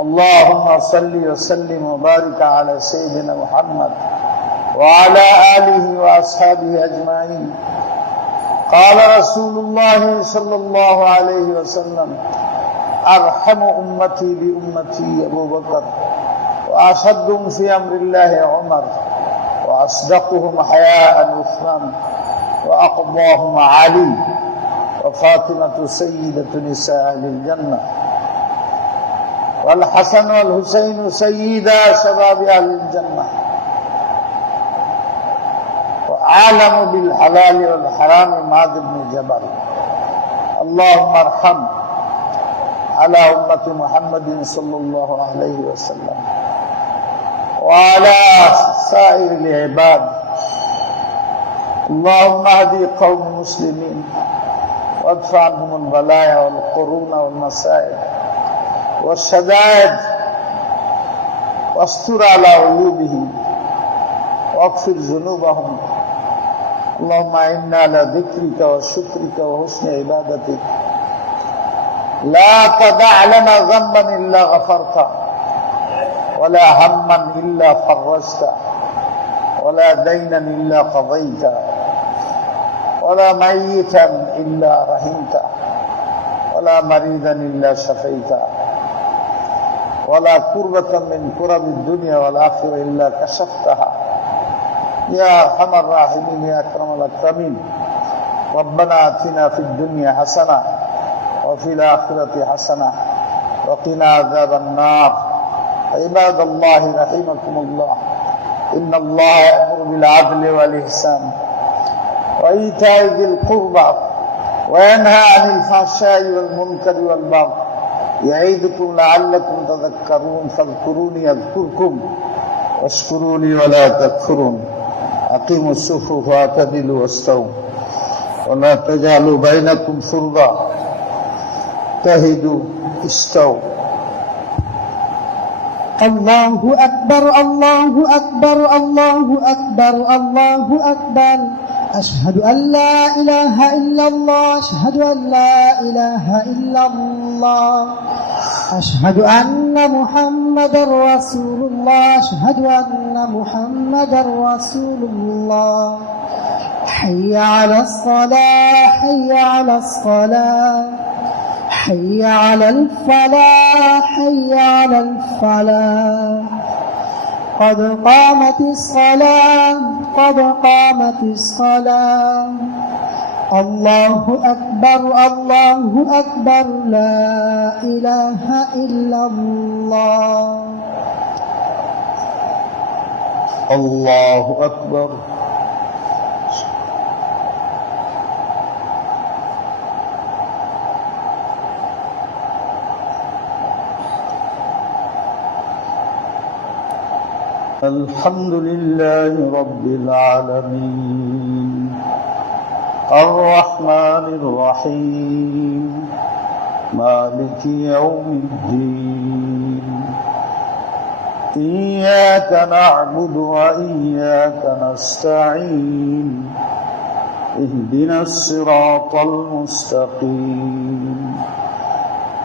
اللهم صل وسلم وبارك على سيدنا محمد وعلى آله وأصحابه أجمعين. قال رسول الله صلى الله عليه وسلم: أرحم أمتي بأمتي أبو بكر، وأشدهم في أمر الله عمر، وأصدقهم حياء عثمان، وأقضاهم علي، وفاطمة سيدة نساء أهل الجنة، والحسن والحسين سيدا شباب أهل الجنة، وعالم بالحلال والحرام معاذ بن جبل. اللهم ارحم على أمة محمد صلى الله عليه وسلم وعلى سائر العباد اللهم اهد قوم المسلمين وادفع عنهم البلايا والقرون والمصائب والشدائد واستر على عيوبهم واغفر ذنوبهم. اللهم انا على ذكرك وشكرك وحسن عبادتك. لا تدع لنا ذنبا الا غفرته ولا هما الا فرجته ولا دينا الا قضيته ولا ميتا الا رحمته ولا مريضا الا شفيته ولا كربة من كرب الدنيا والآخرة إلا كشفتها يا أرحم الراحمين يا أكرم الأكرمين. ربنا آتنا في الدنيا حسنة وفي الآخرة حسنة وقنا عذاب النار. عباد الله رحمكم الله، إن الله يأمر بالعدل والإحسان وإيتاء ذي القربى وينهى عن الفحشاء والمنكر والبغي يعظكم لعلكم تذكرون. فاذكروني أذكركم واشكروا لي ولا تكفرون. أقيموا الصفوف واعتدلوا واستووا ولا تجعلوا بينكم فرضا تهدوا استووا. الله أكبر الله أكبر الله أكبر الله أكبر. أشهد أن لا إله إلا الله أشهد أن لا إله إلا الله أشهد أن محمدا رسول الله أشهد أن محمدا رسول الله. حي على الصلاة حي على الصلاة حي على الفلاح حي على الفلاح. قد قامت الصلاة قد قامت الصلاة. الله أكبر الله أكبر لا إله إلا الله. الله أكبر. الحمد لله رب العالمين الرحمن الرحيم مالك يوم الدين. إياك نعبد وإياك نستعين. اهدنا الصراط المستقيم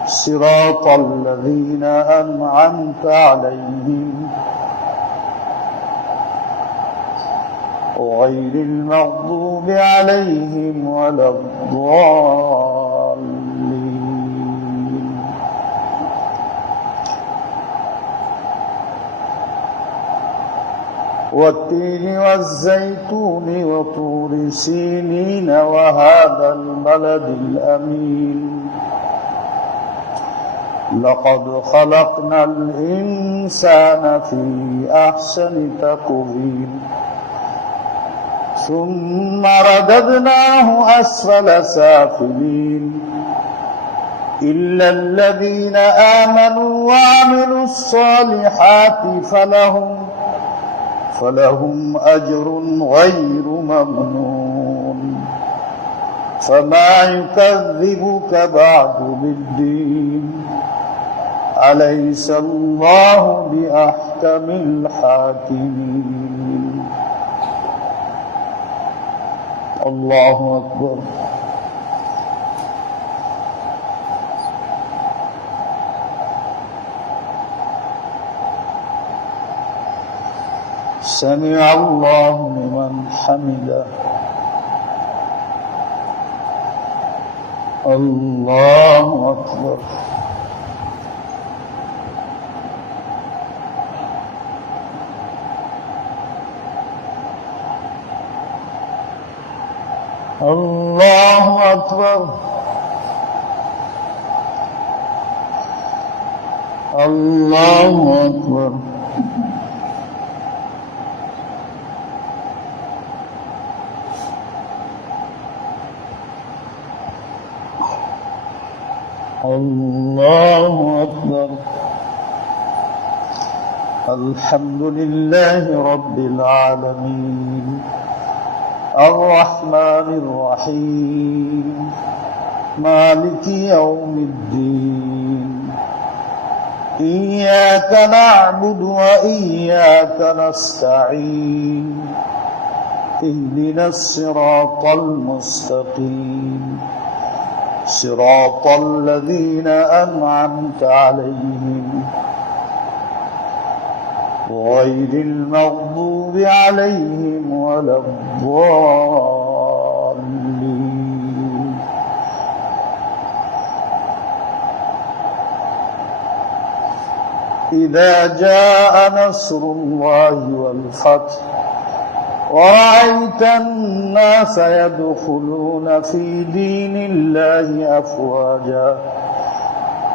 صراط الذين أنعمت عليهم غير المغضوب عليهم ولا الضالين. والتين والزيتون وطور سينين وهذا البلد الأمين. لقد خلقنا الإنسان في أحسن تقويم ثم رددناه أسفل سافلين. إلا الذين آمنوا وعملوا الصالحات فلهم أجر غير ممنون. فما يكذبك بعد بالدين. أليس الله بأحكم الحاكمين. الله أكبر. سمع الله لمن حمده. الله أكبر. الله أكبر. الله أكبر. الله أكبر. الحمد لله رب العالمين الرحمن الرحيم مالك يوم الدين إياك نعبد وإياك نستعين اهدنا الصراط المستقيم صراط الذين أنعمت عليهم غير المغضوب عليهم ولا الضالين إذا جاء نصر الله والفتح ورأيت الناس يدخلون في دين الله أفواجا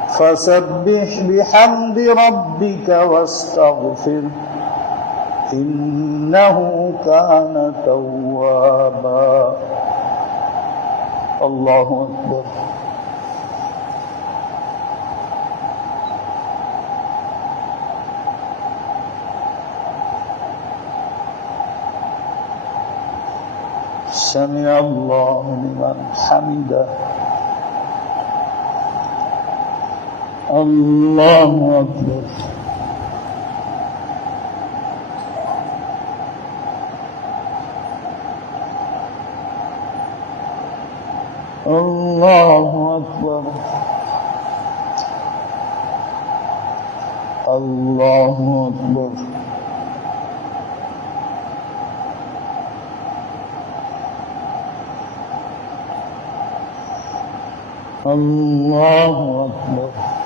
فسبح بحمد ربك واستغفره إنه كان توابا الله أكبر سمع الله لمن حمده الله أكبر الله أكبر الله أكبر الله أكبر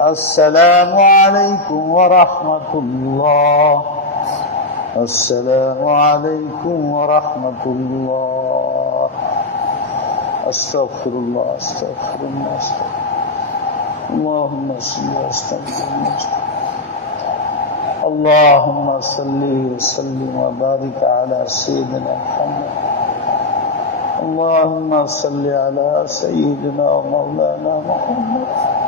السلام عليكم ورحمة الله السلام عليكم ورحمة الله أستغفر الله أستغفر الله أستغفر اللهم صل وسلم اللهم صل وسلم وبارك على سيدنا محمد اللهم صل على سيدنا ومولانا محمد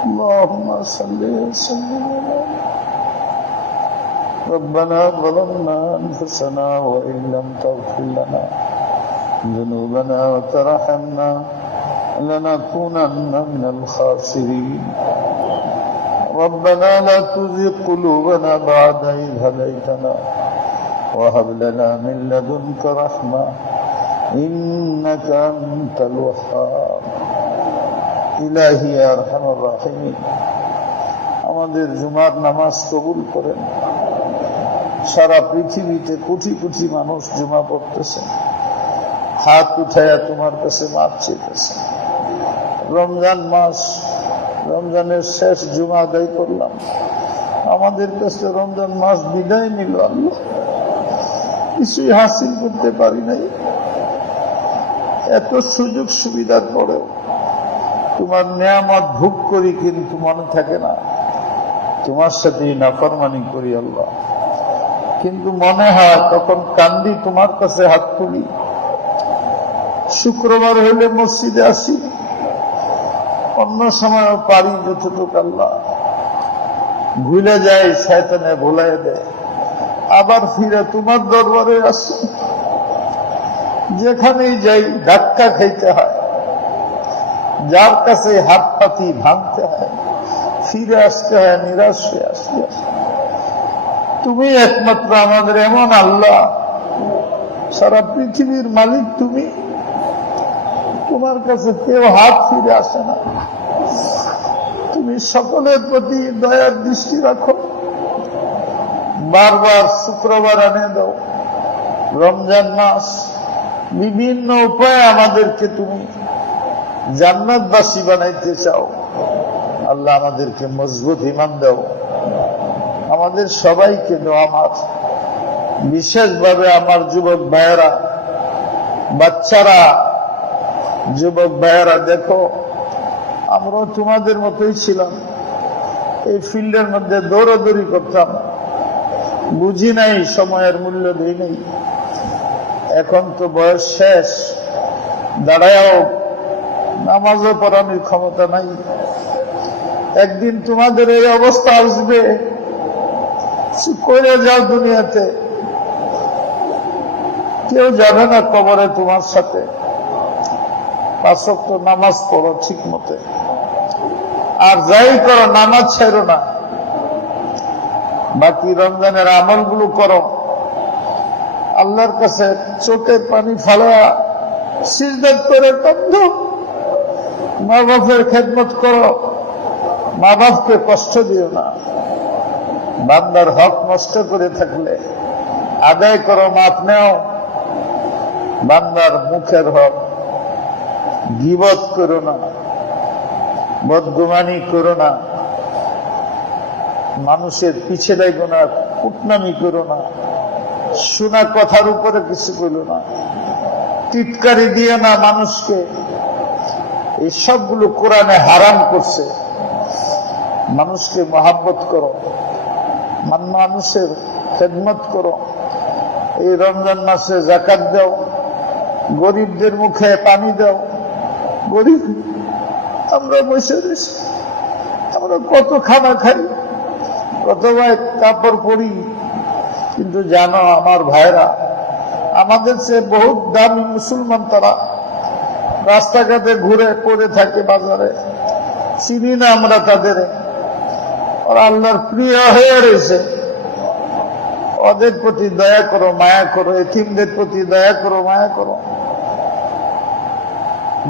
اللهم صل وسلم ربنا ظلمنا أنفسنا وإن لم تغفر لنا ذنوبنا وترحمنا لنكونن من الخاسرين ربنا لا تزغ قلوبنا بعد إذ هديتنا وهب لنا من لدنك رحمة إنك أنت الوهاب ইলাহি আরহামার রাহিমিন আমাদের জুমার নামাজ কবুল করেন সারা পৃথিবীতে কোটি কোটি মানুষ জুমা পড়তেছে হাত উঠায়া তোমার কাছে মাপ চেয়েছে রমজান মাস রমজানের শেষ জুমা আদায় করলাম আমাদের কাছে রমজান মাস বিদায় নিল আল্লাহ কিছুই হাসিল করতে পারি নাই এত সুযোগ সুবিধার পরেও তোমার নিয়ামত ভোগ করি কিন্তু মনে থাকে না তোমার সাথে নাফরমানি করি আল্লাহ কিন্তু মনে হয় তখন কান্দি তোমার কাছে হাত তুলি শুক্রবার হইলে মসজিদে আসি অন্য সময় পারি যতটুকু আল্লাহ ভুলে যায় শয়তানে ভুলাই দেয় আবার ফিরে তোমার দরবারে আসি যেখানেই যাই ধাক্কা খাইতে হয় যার কাছে হাত পাতি ভাঙতে হয় ফিরে আসতে হয় নিরাশ হয়ে আসতে তুমি একমাত্র আমাদের এমন আল্লাহ সারা পৃথিবীর মালিক তুমি তোমার কাছে কেউ হাত ফিরে আসে না তুমি সকলের প্রতি দয়ার দৃষ্টি রাখো। বারবার শুক্রবার এনে দাও। রমজান মাস বিভিন্ন উপায়ে আমাদেরকে তুমি জান্নাতবাসী বানাইতে চাও। আল্লাহ আমাদেরকে মজবুত ঈমান দাও। আমাদের সবাইকে দাও। আমার বিশেষভাবে আমার যুবক ভাইয়েরা, বাচ্চারা, যুবক ভাইয়েরা, দেখো আমরাও তোমাদের মতোই ছিলাম। এই ফিল্ডের মধ্যে দৌড়াদৌড়ি করতাম, বুঝি নাই, সময়ের মূল্য দিই নাই। এখন তো বয়স শেষ, দাঁড়ায়ও নামাজও পড়ানোর ক্ষমতা নাই। একদিন তোমাদের এই অবস্থা আসবে, করে যাও দুনিয়াতে, কেউ যাবে না কবরে তোমার সাথে। 5 ওয়াক্ত নামাজ পড়ো ঠিক মতে, আর যাই করো নামাজ ছেড়ো না। বাকি রমজানের আমলগুলো করো। আল্লাহর কাছে চোখের পানি ফালা সিজদা করে কাঁদো। মা বাপের খেদমত করো, মা বাপকে কষ্ট দিও না। বান্দার হক নষ্ট করে থাকলে আদায় করো, মাপ নেও। বান্দার মুখের হক গীবত করো না, বদগুমানি করো না, মানুষের পিছে লাগো না, কুটনামি করো না, শোনা কথার উপরে কিছু করো না, টিটকারি দিয়ে না মানুষকে। এই সবগুলো কোরআনে হারাম করছে। মানুষকে মহাব্বত করো, মানুষের খেদমত করো। এই রমজান মাসে যাকাত দাও, গরিবদের মুখে পানি দাও। গরিব আমরা বসে রয়েছি, আমরা কত খানা খাই, কত ভাই কাপড় পরি, কিন্তু জানো আমার ভাইরা, আমাদের চেয়ে বহুত দামি মুসলমান তারা রাস্তাঘাটে ঘুরে পড়ে থাকে, বাজারে চিনি না আমরা তাদের। ওরা আল্লাহর প্রিয় হয়ে রয়েছে। ওদের প্রতি দয়া করো, মায়া করো। এতিমদের প্রতি দয়া করো, মায়া করো।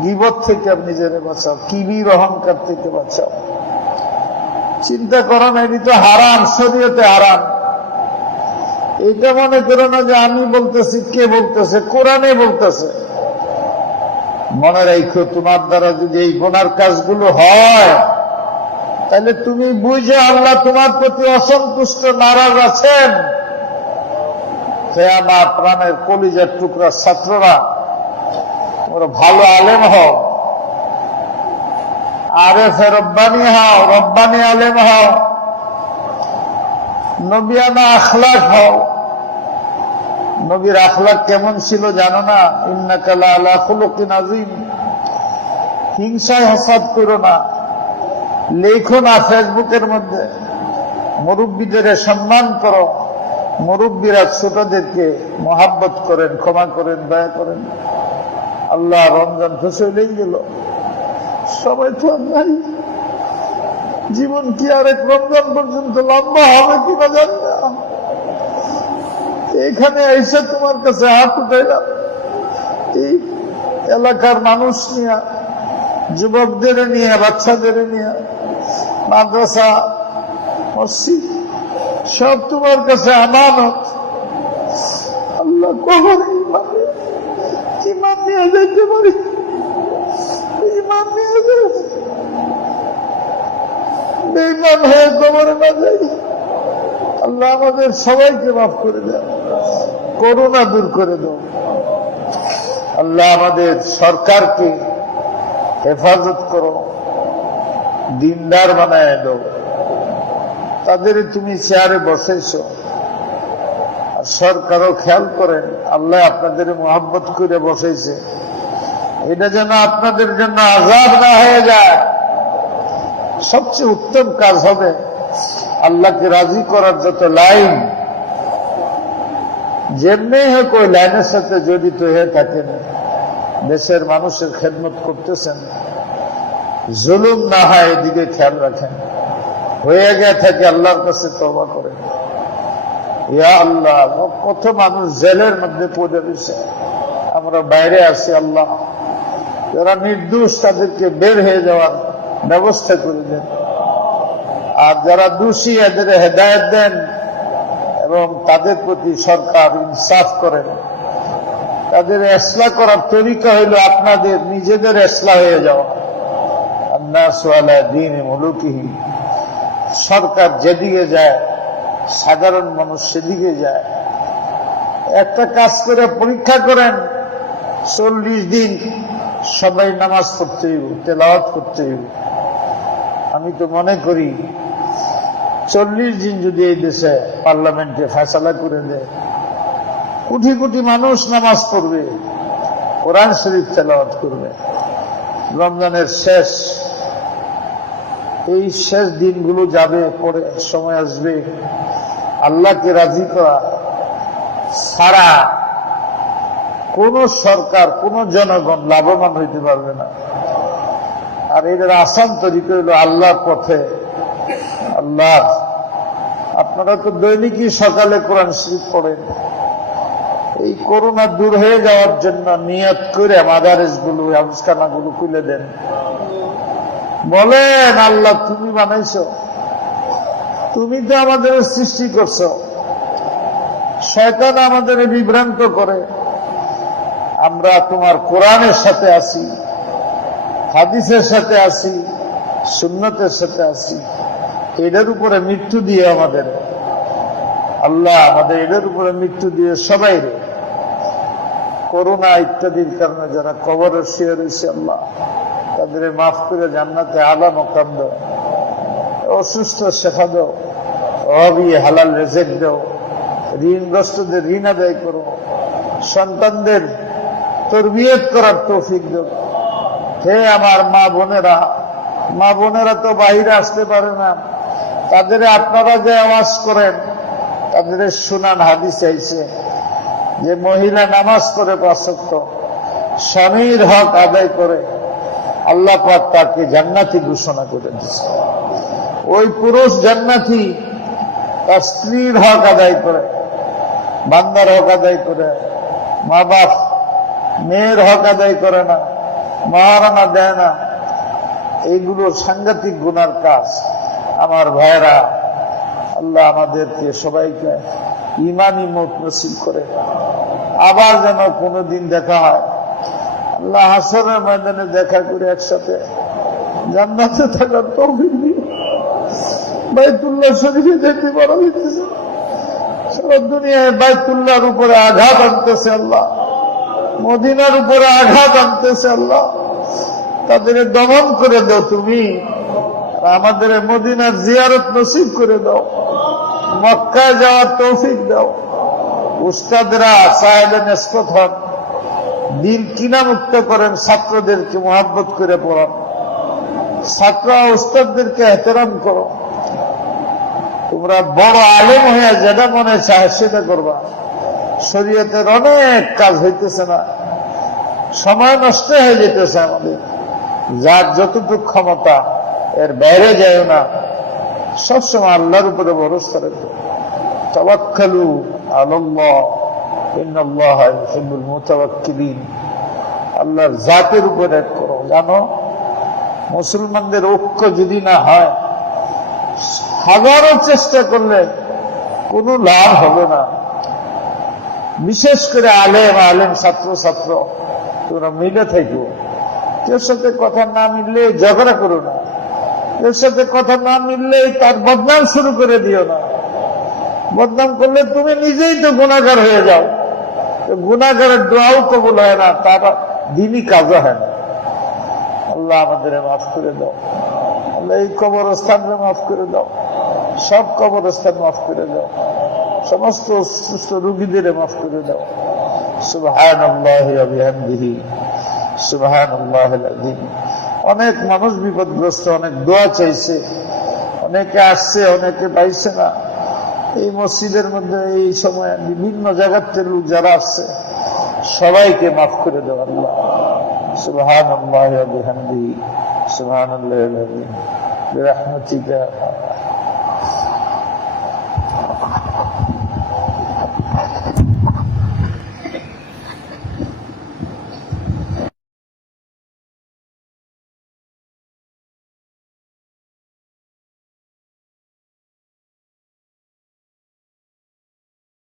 গীবত থেকে আপনি নিজের বাঁচাও, কিবির অহংকার থেকে বাঁচাও। চিন্তা করো না, এটি তো হারাম, শরীয়তে হারাম। এটা মনে করো না যে আমি বলতেছি, কে বলতেছে, কোরআনে বলতেছে। মনে রাখো, তোমার দ্বারা যদি এই গুনার কাজগুলো হয়, তাহলে তুমি বুঝে আল্লাহ তোমার প্রতি অসন্তুষ্ট, নারাজ আছেন। হে আমার প্রাণের কলিজার টুকরা ছাত্ররা, তোমরা ভালো আলেম হও, আরেফে রব্বানি হও, রব্বানি আলেম হও, নবিয়ানা আখলাক হও। নবীর আখলাক কেমন ছিল জানো না? ইন্নাকা লাআলা খুলুকিন আযীম। হিংসায় হাসাদ করো না, লেখো না ফেসবুকের মধ্যে। মুরব্বীদের সম্মান করো, মুরব্বীরা ছোটদেরকে মহাব্বত করেন, ক্ষমা করেন, দয়া করেন। আল্লাহ রমজান তো চলেই গেল, সবাই তো আর নাই। জীবন কি আরেক রমজান পর্যন্ত লম্বা হবে কিনা জানি না। এখানে এসে তোমার কাছে হাত উঠাইলাম, এই এলাকার মানুষ নিয়ে, যুবকদের নিয়ে, বাচ্চাদের নিয়ে, মাদ্রাসা, মসজিদ সব তোমার কাছে আমানত। আল্লাহ কখন ইমান নিয়ে যেতে পারি, ইমান নিয়ে বেঈমান হয়ে কবরে না যাই। আল্লাহ আমাদের সবাইকে মাফ করে দাও, করুণা দূর করে দাও। আল্লাহ আমাদের সরকারকে হেফাজত করো, দিনদার বানায় দাও। তাদের তুমি চেয়ারে বসেছ, আর সরকারও খেয়াল করেন আল্লাহ আপনাদের মহব্বত করে বসেছে। এটা যেন আপনাদের জন্য আযাব না হয়ে যায়। সবচেয়ে উত্তম কাজ হবে আল্লাহকে রাজি করার যত লাইন, যেমনি হোক ওই লাইনের সাথে জড়িত হয়ে থাকেন। দেশের মানুষের খেদমত করতেছেন, জুলুম না হয় এদিকে খেয়াল রাখেন। হয়ে গিয়ে থাকে আল্লাহর কাছে তওবা করেন। ইয়া আল্লাহ, কত মানুষ জেলের মধ্যে পড়ে রয়েছে, আমরা বাইরে আছি। আল্লাহ, যারা নির্দোষ তাদেরকে বের হয়ে যাওয়ার ব্যবস্থা করে দেন। আর যারা দোষী এদের হেদায়েত দেন এবং তাদের প্রতি সরকার ইনসাফ করেন। তাদের ইসলাহ করার তরিকা হইল আপনাদের নিজেদের ইসলাহ হয়ে যাওয়া। আন্নাসু আলা দীনি মুলুকিহি, সরকার যেদিকে যায় সাধারণ মানুষ সেদিকে যায়। একটা কাজ করে পরীক্ষা করেন, 40 দিন সবাই নামাজ পড়তে হইব, তেলাওয়াত করতে হইব। আমি তো মনে করি 40 দিন যদি এই দেশে পার্লামেন্টে ফয়সালা করে দেয়, কোটি কোটি মানুষ নামাজ পড়বে, কোরআন শরীফ তেলাওয়াত করবে। রমজানের এই শেষ দিনগুলো যাবে, পরে সময় আসবে আল্লাহকে রাজি করা ছাড়া কোন সরকার, কোন জনগণ লাভবান হইতে পারবে না। আর এদের আসান তরিকা হইল আল্লাহর পথে। আল্লাহ, আপনারা তো দৈনিকই সকালে কোরআন শরীফ পড়েন। এই করোনা দূর হয়ে যাওয়ার জন্য নিয়ত করে মাদারেস গুলো, হাফিজখানা গুলো খুলে দেন। বলেন, আল্লাহ তুমি বানাইছো, তুমি তো আমাদের সৃষ্টি করছো। শয়তান আমাদের বিভ্রান্ত করে। আমরা তোমার কোরআনের সাথে আছি, হাদিসের সাথে আছি, সুন্নতের সাথে আছি। এটার উপরে মৃত্যু দিয়ে আমাদের আল্লাহ, আমাদের এটার উপরে মৃত্যু দিয়ে সবাই করোনা ইত্যাদির কারণে যারা কবরের শুয়ে রয়েছে, আল্লাহ তাদের মাফ করে জান্নাতে আলা মকাম দাও। অসুস্থ শেফা দাও, অভাবী হালাল রেজেক দাও। ঋণগ্রস্তদের ঋণ আদায় করো। সন্তানদের তরবিয়ত করার তৌফিক দাও। হে আমার মা বোনেরা তো বাহিরে আসতে পারে না, তাদের আপনারা যে আওয়াজ করেন, তাদের শুনান। হাদিস আইছে যে মহিলা নামাজ করে 5 ওয়াক্ত, স্বামীর হক আদায় করে, আল্লাহ পাক তাকে জান্নাতি ঘোষণা করে দিয়েছে। ওই পুরুষ জান্নাতি তার স্ত্রীর হক আদায় করে, বান্দার হক আদায় করে। মা বাপ মেয়ের হক আদায় করে না, মহারানা দেয় না। এইগুলো সাংঘাতিক গুনার কাজ। আমার ভাইরা, আল্লাহ আমাদেরকে সবাইকে ঈমানি মওত নসিব করে। আবার যেন কোনদিন দেখা হয়, আল্লাহ হাসরের ময়দানে দেখা করে একসাথে জান্নাতে থাকার তৌফিক দিন। বাইতুল্লাহ শরীফে যেতে বড় হইতেছে, সারা দুনিয়ায় বাইতুল্লাহর উপরে আঘাত আনতেছে আল্লাহ, মদিনার উপরে আঘাত আনতেছে আল্লাহ। তাদের দমন করে দাও তুমি, আমাদের মদিনার জিয়ারত নসিব করে দাও। মক্কায় যাওয়ার তৌফিক দাও। উস্তাদরা সাহেবে নিসবত হন, দিল কিনা মুক্ত করেন, ছাত্রদেরকে মোহাব্বত করে পড়ান। ছাত্র উস্তাদদেরকে এহতেরাম করো। তোমরা বড় আলেম হয়ে যেটা মনে চায় সেটা করবা। শরীয়তের অনেক কাজ হইতেছে না, সময় নষ্ট হয়ে যেতেছে আমাদের। যার যতটুকু ক্ষমতা এর বাইরে যায় না। সবসময় আল্লাহর উপরে ভরসা রেখো। তাওয়াক্কালু আলাল্লাহ, ইন্নাল্লাহা ইউহিব্বুল মুতাওয়াক্কিলিন। আল্লাহর জাতের উপরে করো। জানো, মুসলমানদের ঐক্য যদি না হয়, হাজারো চেষ্টা করলে কোনো লাভ হবে না। বিশেষ করে আলেম ছাত্র তোমরা মিলে থাকো। কেউ সাথে কথা না মিললে ঝগড়া করো না। কেউ সাথে কথা না মিললে তার বদনাম শুরু করে দিও না। বদনাম করলে তুমি নিজেই তো গুনাহগার হয়ে যাও। গুনাহগারের দোয়াও কবুল হয় না, তার দিনই কাজও হয় না। আল্লাহ আমাদের মাফ করে দাও। আল্লাহ এই কবরস্থানকে মাফ করে দাও। সব কবরস্থান মাফ করে দাও। সমস্ত সুস্থ রোগীদের মাফ করে দাও। সুবহানাল্লাহি ওয়া বিহামদিহি সুবহানাল্লাহিল আযীম। অনেক মানুষ বিপদগ্রস্ত, অনেক দোয়া চাইছে, অনেকে আসছে, অনেকে পাইছে না। এই মসজিদের মধ্যে এই সময় বিভিন্ন জায়গার থেকে লোক যারা আসছে, সবাইকে মাফ করে দাও আল্লাহ। সুবহানাল্লাহি ওয়া বিহামদিহি সুবহানাল্লাহিল আযীম বিরহমাতিকা